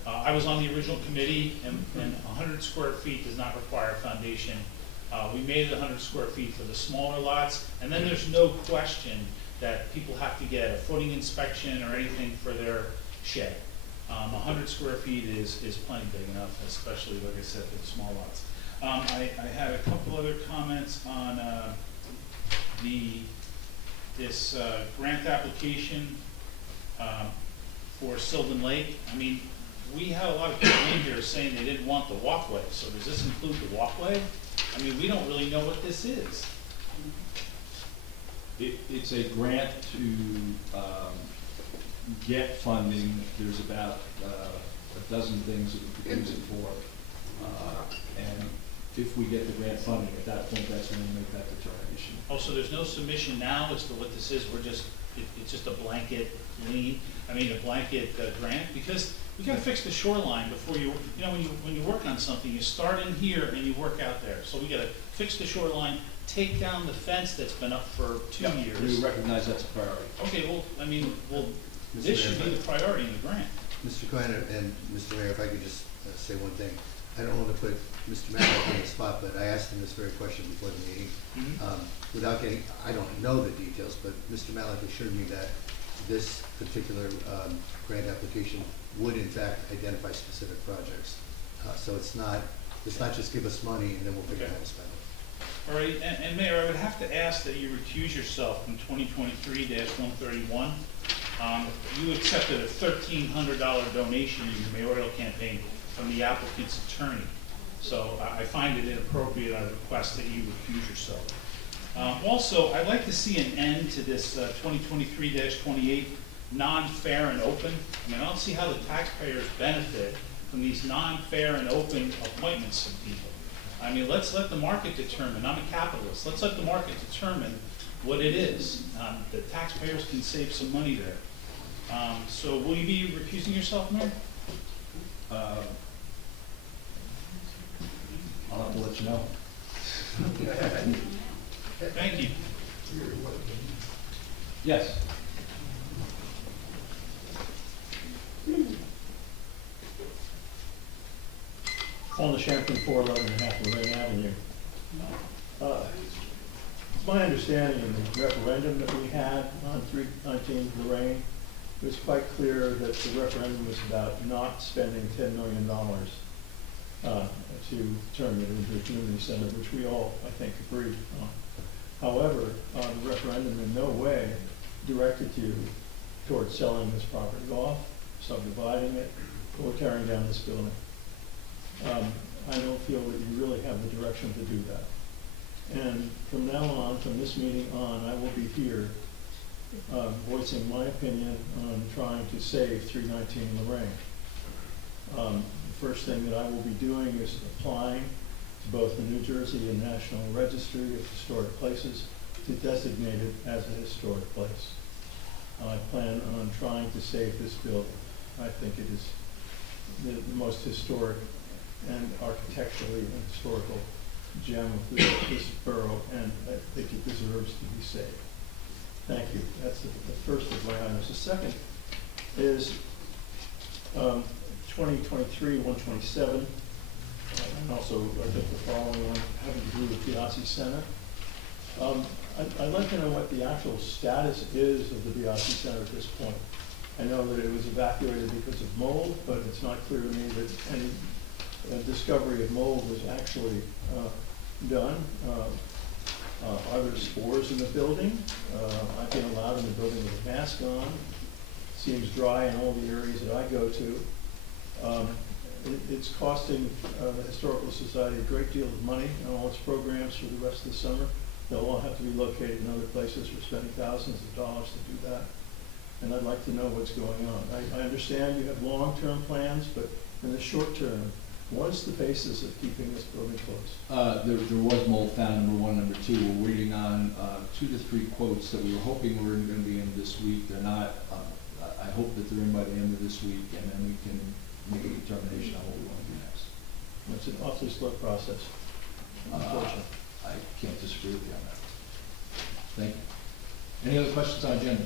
I was on the original committee, and 100 square feet does not require a foundation. We made it 100 square feet for the smaller lots, and then there's no question that people have to get a footing inspection or anything for their shed. 100 square feet is plenty big enough, especially, like I said, for the small lots. I had a couple other comments on this grant application for Sylvan Lake. I mean, we had a lot of people in here saying they didn't want the walkway, so does this include the walkway? I mean, we don't really know what this is. It's a grant to get funding. There's about a dozen things that we could use it for. And if we get the grant funding, at that point, that's when we make that determination. Oh, so there's no submission now as to what this is? It's just a blanket lien? I mean, a blanket grant? Because we gotta fix the shoreline before when you work on something, you start in here and you work out there. So we gotta fix the shoreline, take down the fence that's been up for 2 years. We recognize that's a priority. Okay, Mr. this should Mayor, be the priority in the grant. Mr. Cohen and Mr. Mayor, if I could just say one thing. I don't want to put Mr. Malik on the spot, but I asked him this very question before the meeting. Mhm. Without getting, I don't know the details, but Mr. Malik assured me that this particular grant application would in fact identify specific projects. So it's not just give us money and then we'll figure out how to spend it. All right, and Mayor, I would have to ask that you recuse yourself from 2023-131. You accepted a $1,300 donation in your mayoral campaign from the applicant's attorney. So I find it inappropriate. I request that you recuse yourself. Also, I'd like to see an end to this 2023-28 non-fair and open. I mean, I don't see how the taxpayers benefit from these non-fair and open appointments of people. I mean, let's let the market determine. I'm a capitalist. Let's let the market determine what it is. The taxpayers can save some money there. So will you be recusing yourself, Mayor? I'll have to let you know. Thank you. Yes. On the Champaign 411.5 Lorraine Avenue. It's my understanding in the referendum that we had on 319 Lorraine, it was quite clear that the referendum was about not spending $10 million to turn it into a community center, which we all, I think, agreed on. However, the referendum in no way directed you towards selling this property off, subdividing it, or tearing down this building. I don't feel that you really have the direction to do that. And from now on, from this meeting on, I will be here voicing my opinion on trying to save 319 Lorraine. The first thing that I will be doing is applying to both the New Jersey and National Registry of Historic Places to designate it as a historic place. I plan on trying to save this building. I think it is the most historic and architecturally and historical gem of this borough, and I think it deserves to be saved. Thank you. That's the first of my items. The second is 2023-127, and also I think the following one having to do with Biasi Center. I'd like to know what the actual status is of the Biasi Center at this point. I know that it was evacuated because of mold, but it's not clear to me that any discovery of mold was actually done. Are there spores in the building? I've been allowed in the building with a mask on. Seems dry in all the areas that I go to. It's costing the Historical Society a great deal of money on all its programs for the rest of the summer. They'll all have to be located in other places. We're spending thousands of dollars to do that. And I'd like to know what's going on. I understand you have long-term plans, but in the short term, what is the basis of keeping this building closed? There was mold found, number one. Number two, we're waiting on 2 to 3 quotes that we were hoping were going to be in this week. They're not. I hope that they're in by the end of this week, and then we can make a determination on what we want to do next. It's an awfully slow process, unfortunately. I can't disagree with you on that. Thank you. Any other questions on agenda?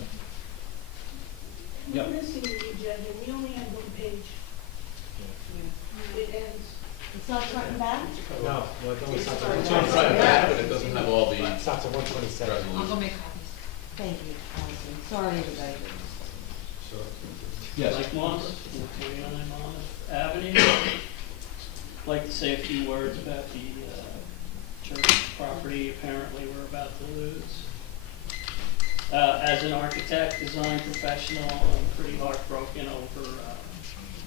We're missing the agenda, we only have one page. It ends. It's not front and back? No, it doesn't It's stop front at and one. back. but it doesn't have all the. It stops at 127. I'll go make copies. Thank you, Allison. Sorry, everybody. Yes. Mike Moss, 129 Monmouth Avenue. I'd like to say a few words about the church property apparently we're about to lose. As an architect, design professional, I'm pretty heartbroken over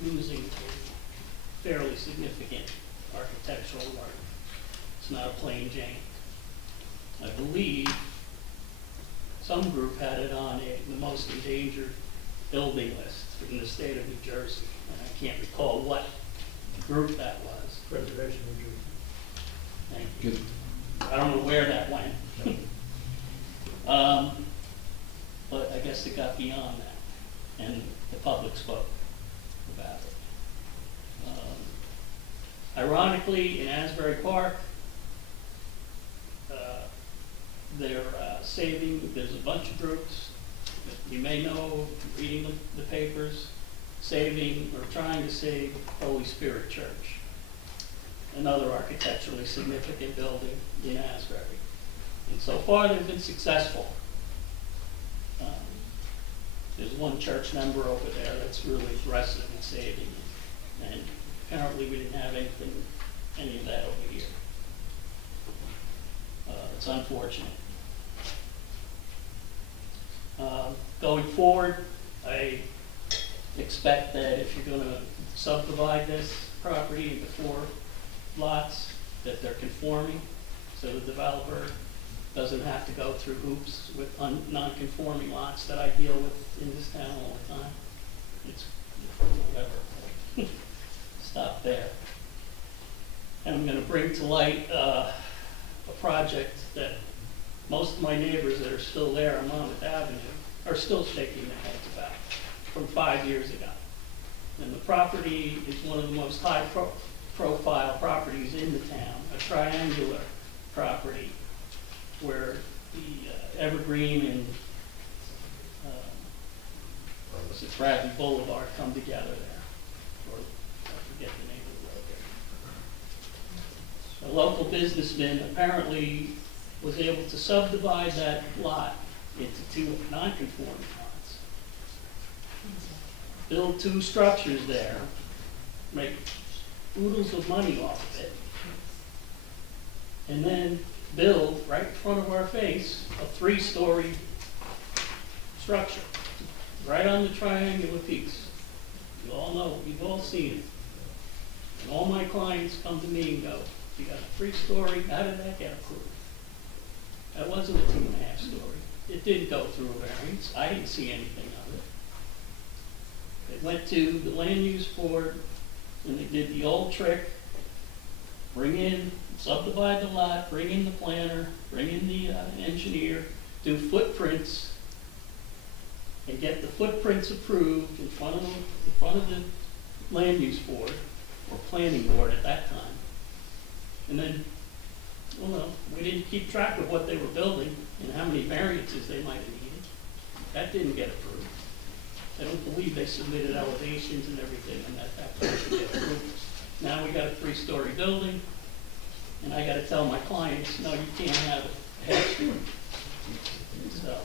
losing a fairly significant architectural work. It's not a plain Jane. I believe some group had it on the most endangered building list in the state of New Jersey, and I can't recall what group that was. Preservation New Jersey. Thank you. Good. I don't know where that went. But I guess it got beyond that, and the public spoke about it. Ironically, in Asbury Park, they're saving, there's a bunch of groups, you may know, reading the papers, saving or trying to save Holy Spirit Church, another architecturally significant building in Asbury. And so far they've been successful. There's one church member over there that's really aggressive in saving it. And apparently we didn't have any of that over here. It's unfortunate. Going forward, I expect that if you're gonna subdivide this property into 4 lots, that they're conforming, so the developer doesn't have to go through hoops with non-conforming lots that I deal with in this town all the time. It's whatever. Stop there. And I'm gonna bring to light a project that most of my neighbors that are still there on Monmouth Avenue are still shaking their heads about from 5 years ago. And the property is one of the most high-profile properties in the town, a triangular property where the Evergreen and what's it, Bradley Boulevard come together there. Or I forget the name of the road there. A local businessman apparently was able to subdivide that lot into 2 non-conforming lots. Build 2 structures there, make oodles of money off of it, and then build right in front of our face a 3-story structure, right on the triangular piece. You all know, you've all seen it. And all my clients come to me and go, you got a 3-story, how did that get approved? That wasn't a 2.5 story. It didn't go through a variance. I didn't see anything of it. It went to the land use board, and they did the old trick, bring in, subdivide the lot, bring in the planner, bring in the engineer, do footprints, and get the footprints approved in front of the land use board, or planning board at that time. And then, well, we didn't keep track of what they were building and how many variances they might have needed. That didn't get approved. I don't believe they submitted elevations and everything, and that should get approved. Now we got a 3-story building, and I gotta tell my clients, no, you can't have a half story. So,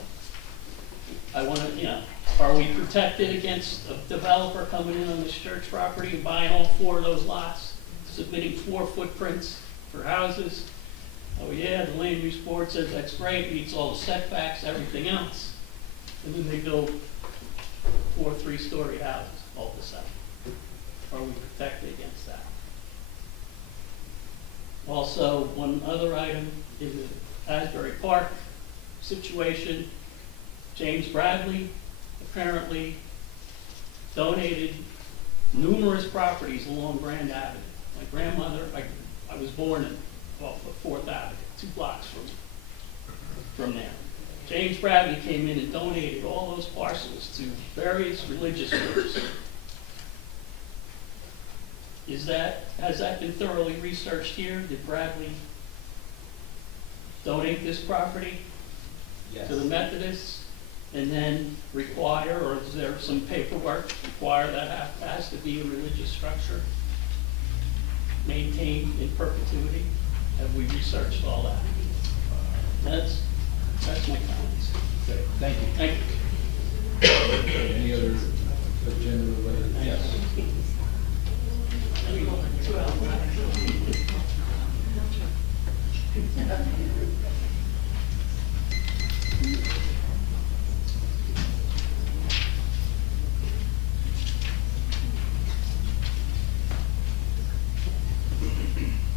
I wanna, are we protected against a developer coming in on this church property and buying all 4 of those lots, submitting 4 footprints for houses? Oh yeah, the land use board says that's great, meets all the setbacks, everything else. And then they build 4 3-story houses all of a sudden. Are we protected against that? Also, one other item is the Asbury Park situation. James Bradley apparently donated numerous properties along Grand Avenue. My grandmother, I was born off of 4th Avenue, 2 blocks from there. James Bradley came in and donated all those parcels to various religious groups. Has that been thoroughly researched here? Did Bradley donate this property to the Methodists and then require, or is there some paperwork require that has to be a religious structure maintained in perpetuity? Have we researched all that? That's my comments. Okay, thank you. Thank you. Any other agenda related? Yes.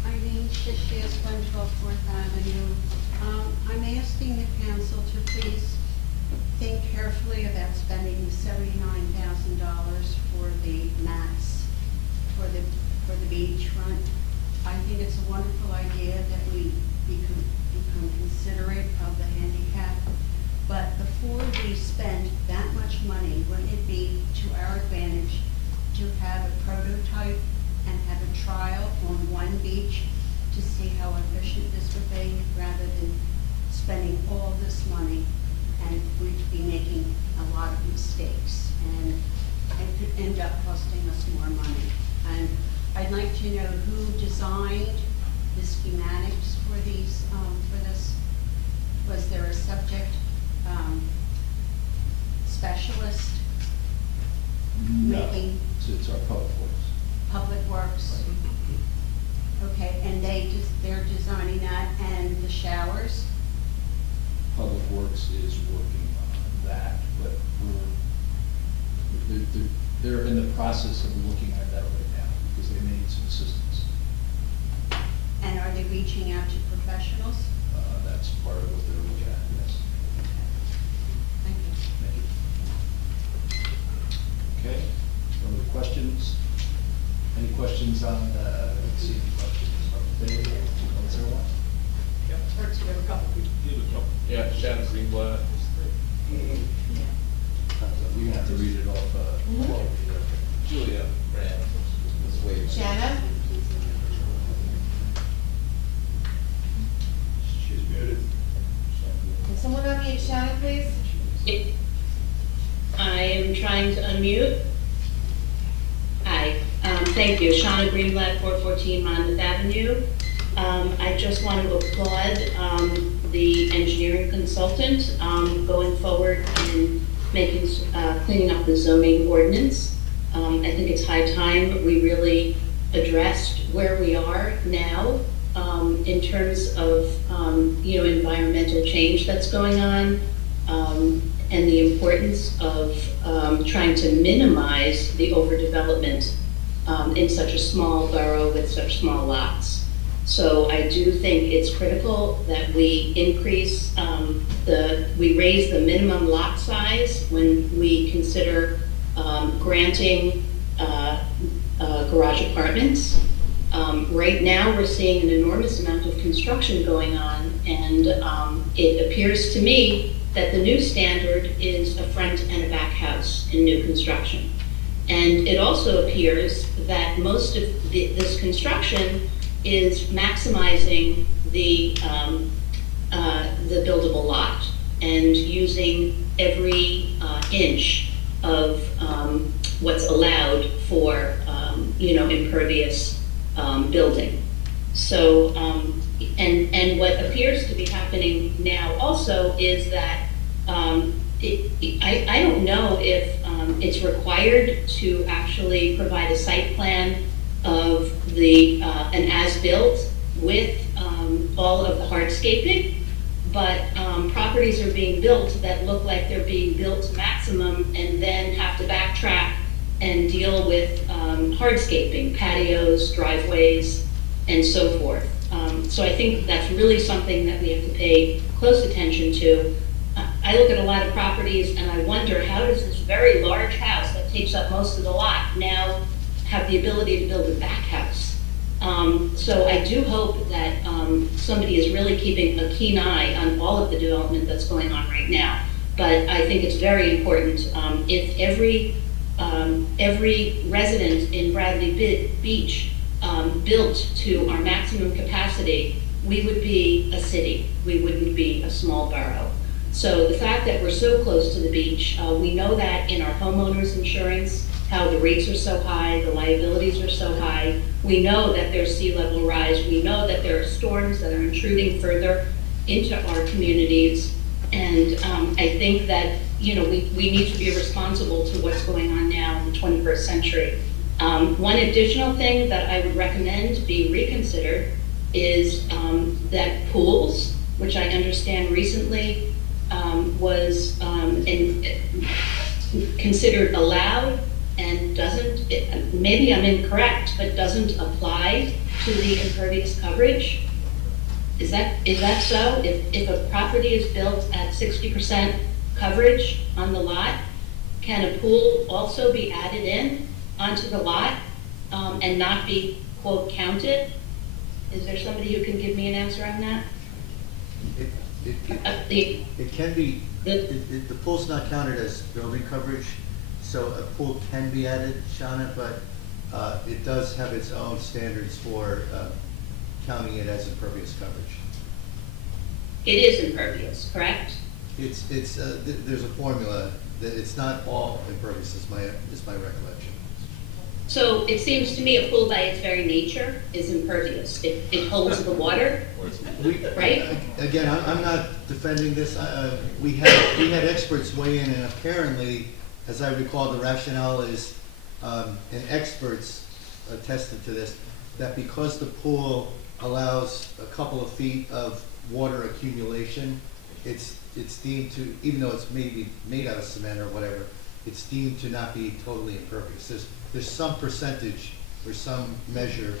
Irene Shishias, 112 4th Avenue. I'm asking the council to please think carefully about spending the $79,000 for the mats for the beachfront. I think it's a wonderful idea that we become considerate of the handicap. But before we spend that much money, wouldn't it be to our advantage to have a prototype and have a trial on one beach to see how efficient this would be, rather than spending all this money and we'd be making a lot of mistakes, and it could end up costing us more money. And I'd like to know who designed the schematics for these, for this. Was there a subject specialist No, making it's our public works. public works? Okay, and they're designing that, and the showers? Public Works is working on that, but they're in the process of looking at that right now, because they may need some assistance. And are they reaching out to professionals? That's part of what they're looking at, yes. Thank you. Thank you. Okay, any other questions? Any questions on, let's see, any questions from the table? Is there one? Yeah, Shannon Greenblatt. We're gonna have to read it off, Julia Brand, let's wait. Shanna? She's muted. Can someone unmute Shanna, please? I am trying to unmute. Hi, thank you. Shauna Greenblatt, 414 Monmouth Avenue. I just want to applaud the engineering consultant going forward and making, cleaning up the zoning ordinance. I think it's high time we really addressed where we are now in terms of environmental change that's going on, and the importance of trying to minimize the overdevelopment in such a small borough with such small lots. So I do think it's critical that we increase we raise the minimum lot size when we consider granting garage apartments. Right now, we're seeing an enormous amount of construction going on, and it appears to me that the new standard is a front and a back house in new construction. And it also appears that most of this construction is maximizing the buildable lot and using every inch of what's allowed for impervious building. So and what appears to be happening now also is that I don't know if it's required to actually provide a site plan of an as-built with all of the hardscaping, but properties are being built that look like they're being built to maximum and then have to backtrack and deal with hardscaping, patios, driveways, and so forth. So I think that's really something that we have to pay close attention to. I look at a lot of properties and I wonder, how does this very large house that takes up most of the lot now have the ability to build a back house? So I do hope that somebody is really keeping a keen eye on all of the development that's going on right now. But I think it's very important, if every resident in Bradley Beach built to our maximum capacity, we would be a city. We wouldn't be a small borough. So the fact that we're so close to the beach, we know that in our homeowners insurance, how the rates are so high, the liabilities are so high. We know that there's sea level rise. We know that there are storms that are intruding further into our communities. And I think that, we need to be responsible to what's going on now in the 21st century. One additional thing that I would recommend be reconsidered is that pools, which I understand recently was considered allowed and doesn't, maybe I'm incorrect, but doesn't apply to the impervious coverage. Is that so? If a property is built at 60% coverage on the lot, can a pool also be added in onto the lot and not be, quote, counted? Is there somebody who can give me an answer on that? It can be, the pool's not counted as building coverage, so a pool can be added, Shauna, but it does have its own standards for counting it as impervious coverage. It is impervious, correct? It's there's a formula that it's not all impervious, is my recollection. So it seems to me a pool by its very nature is impervious. It holds the water, right? Again, I'm not defending this. We had experts weigh in, and apparently, as I recall, the rationale is, and experts attested to this, that because the pool allows a couple of feet of water accumulation, it's deemed to, even though it's maybe made out of cement or whatever, it's deemed to not be totally impervious. There's some percentage or some measure,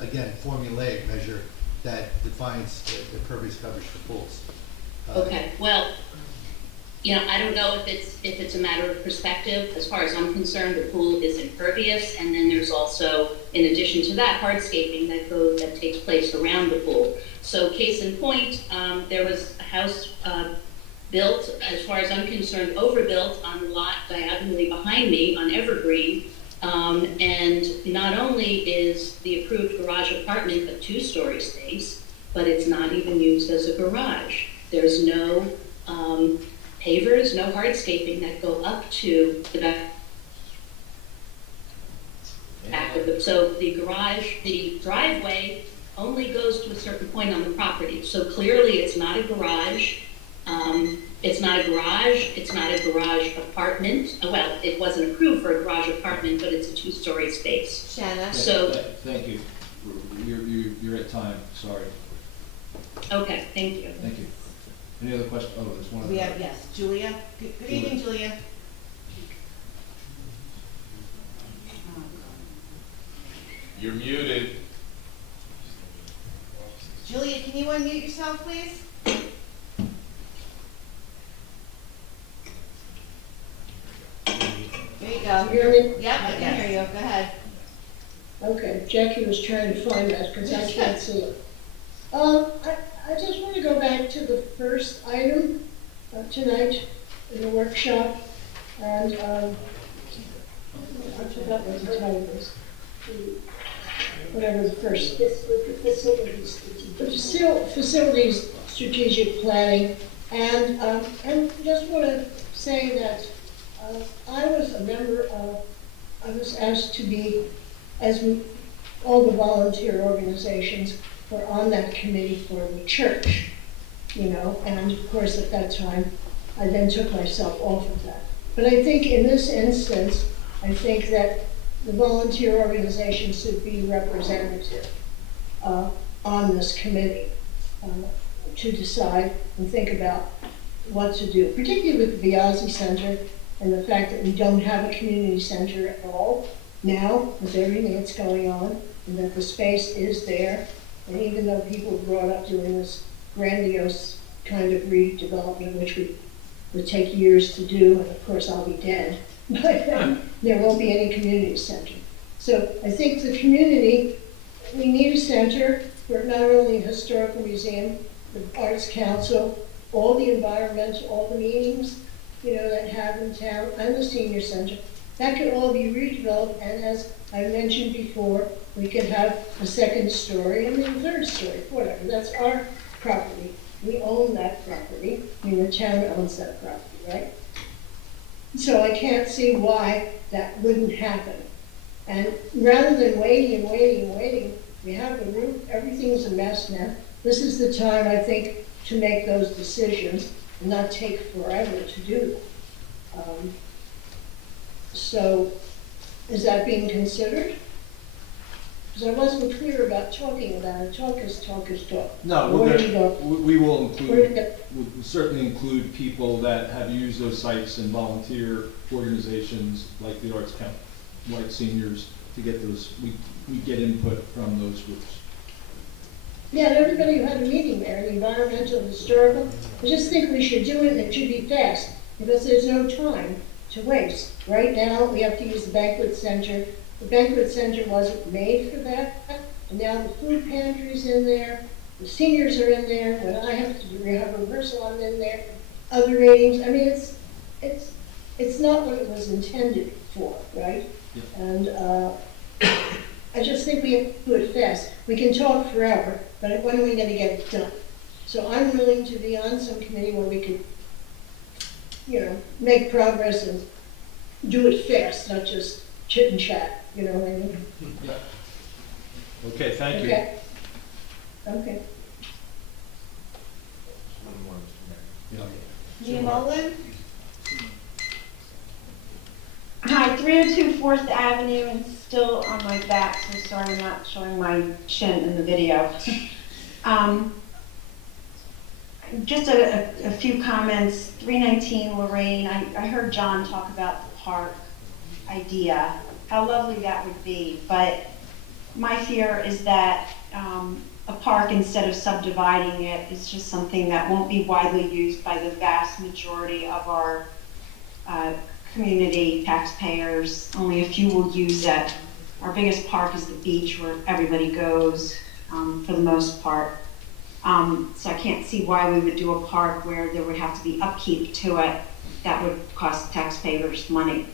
again, formulaic measure, that defines the impervious coverage for pools. Okay, well, you know, I don't know if it's a matter of perspective. As far as I'm concerned, the pool is impervious, and then there's also, in addition to that, hardscaping that takes place around the pool. So case in point, there was a house built, as far as I'm concerned, overbuilt on the lot diagonally behind me on Evergreen. And not only is the approved garage apartment a 2-story space, but it's not even used as a garage. There's no pavers, no hardscaping that go up to the back of the, so the driveway only goes to a certain point on the property. So clearly it's not a garage. It's not a garage, it's not a garage apartment. Well, it wasn't approved for a garage apartment, but it's a 2-story space. Shanna? So, Thank you. You're at time, sorry. okay, thank you. Thank you. Any other questions? Oh, there's one. We have, yes, Julia. Good evening, Julia. You're muted. Julia, can you unmute yourself, please? There you go. Hear me? Yep, I can hear you. Go ahead. Okay, Jackie was trying to find that because I can't see it. I just want to go back to the first item tonight in the workshop, and I forgot what the title was. Whatever the first. Facilities strategic planning, and just want to say that I was a member of, I was asked to be, as all the volunteer organizations were on that committee for the church, you know, and of course at that time, I then took myself off of that. But I think in this instance, I think that the volunteer organizations should be representative on this committee to decide and think about what to do, particularly with the Biasi Center and the fact that we don't have a community center at all now with everything that's going on, and that the space is there. And even though people are brought up doing this grandiose kind of redevelopment, which would take years to do, and of course I'll be dead, but there won't be any community center. So I think the community, we need a center for not only a historical museum, the Arts Council, all the environmental, all the meetings, you know, that have in town, and the senior center. That could all be redeveloped, and as I mentioned before, we could have a second story and then a third story, whatever. That's our property. We own that property. I mean, the town owns that property, right? So I can't see why that wouldn't happen. And rather than waiting and waiting and waiting, we have the roof, everything's a mess now. This is the time, I think, to make those decisions and not take forever to do them. So is that being considered? Because I wasn't clear about talking about it. Talk is talk. No, we will include, we'll certainly include people that have used those sites and volunteer organizations like the Arts Council, like seniors, to get those, we get input from those groups. Yeah, and everybody who had a meeting there, the environmental, historical, I just think we should do it, and it should be fast, because there's no time to waste. Right now, we have to use the banquet center. The banquet center wasn't made for that, and now the food pantry's in there, the seniors are in there, when I have to have a rehearsal, I'm in there, other meetings. I mean, it's not what it was intended for, right? Yeah. And I just think we have to do it fast. We can talk forever, but when are we going to get it done? So I'm willing to be on some committee where we could, you know, make progress and do it fast, not just chit and chat. you know what I mean? Yeah. Okay, thank you. Okay. Okay. One more, Mr. Mayor. Mia Mullen? Hi, 302 4th Avenue, and still on my back, so sorry I'm not showing my shin in the video. Just a few comments. 319 Lorraine, I heard John talk about the park idea, how lovely that would be, but my fear is that a park, instead of subdividing it, is just something that won't be widely used by the vast majority of our community taxpayers. Only a few will use it. Our biggest park is the beach where everybody goes for the most part. So I can't see why we would do a park where there would have to be upkeep to it that would cost taxpayers money.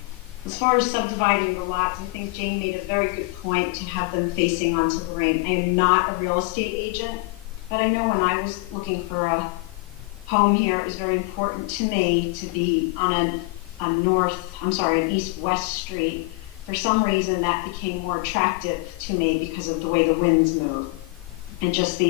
As far as subdividing the lots, I think Jane made a very good point to have them facing onto Lorraine. I am not a real estate agent, but I know when I was looking for a home here, it was very important to me to be on an east-west street. For some reason, that became more attractive to me because of the way the winds move and just the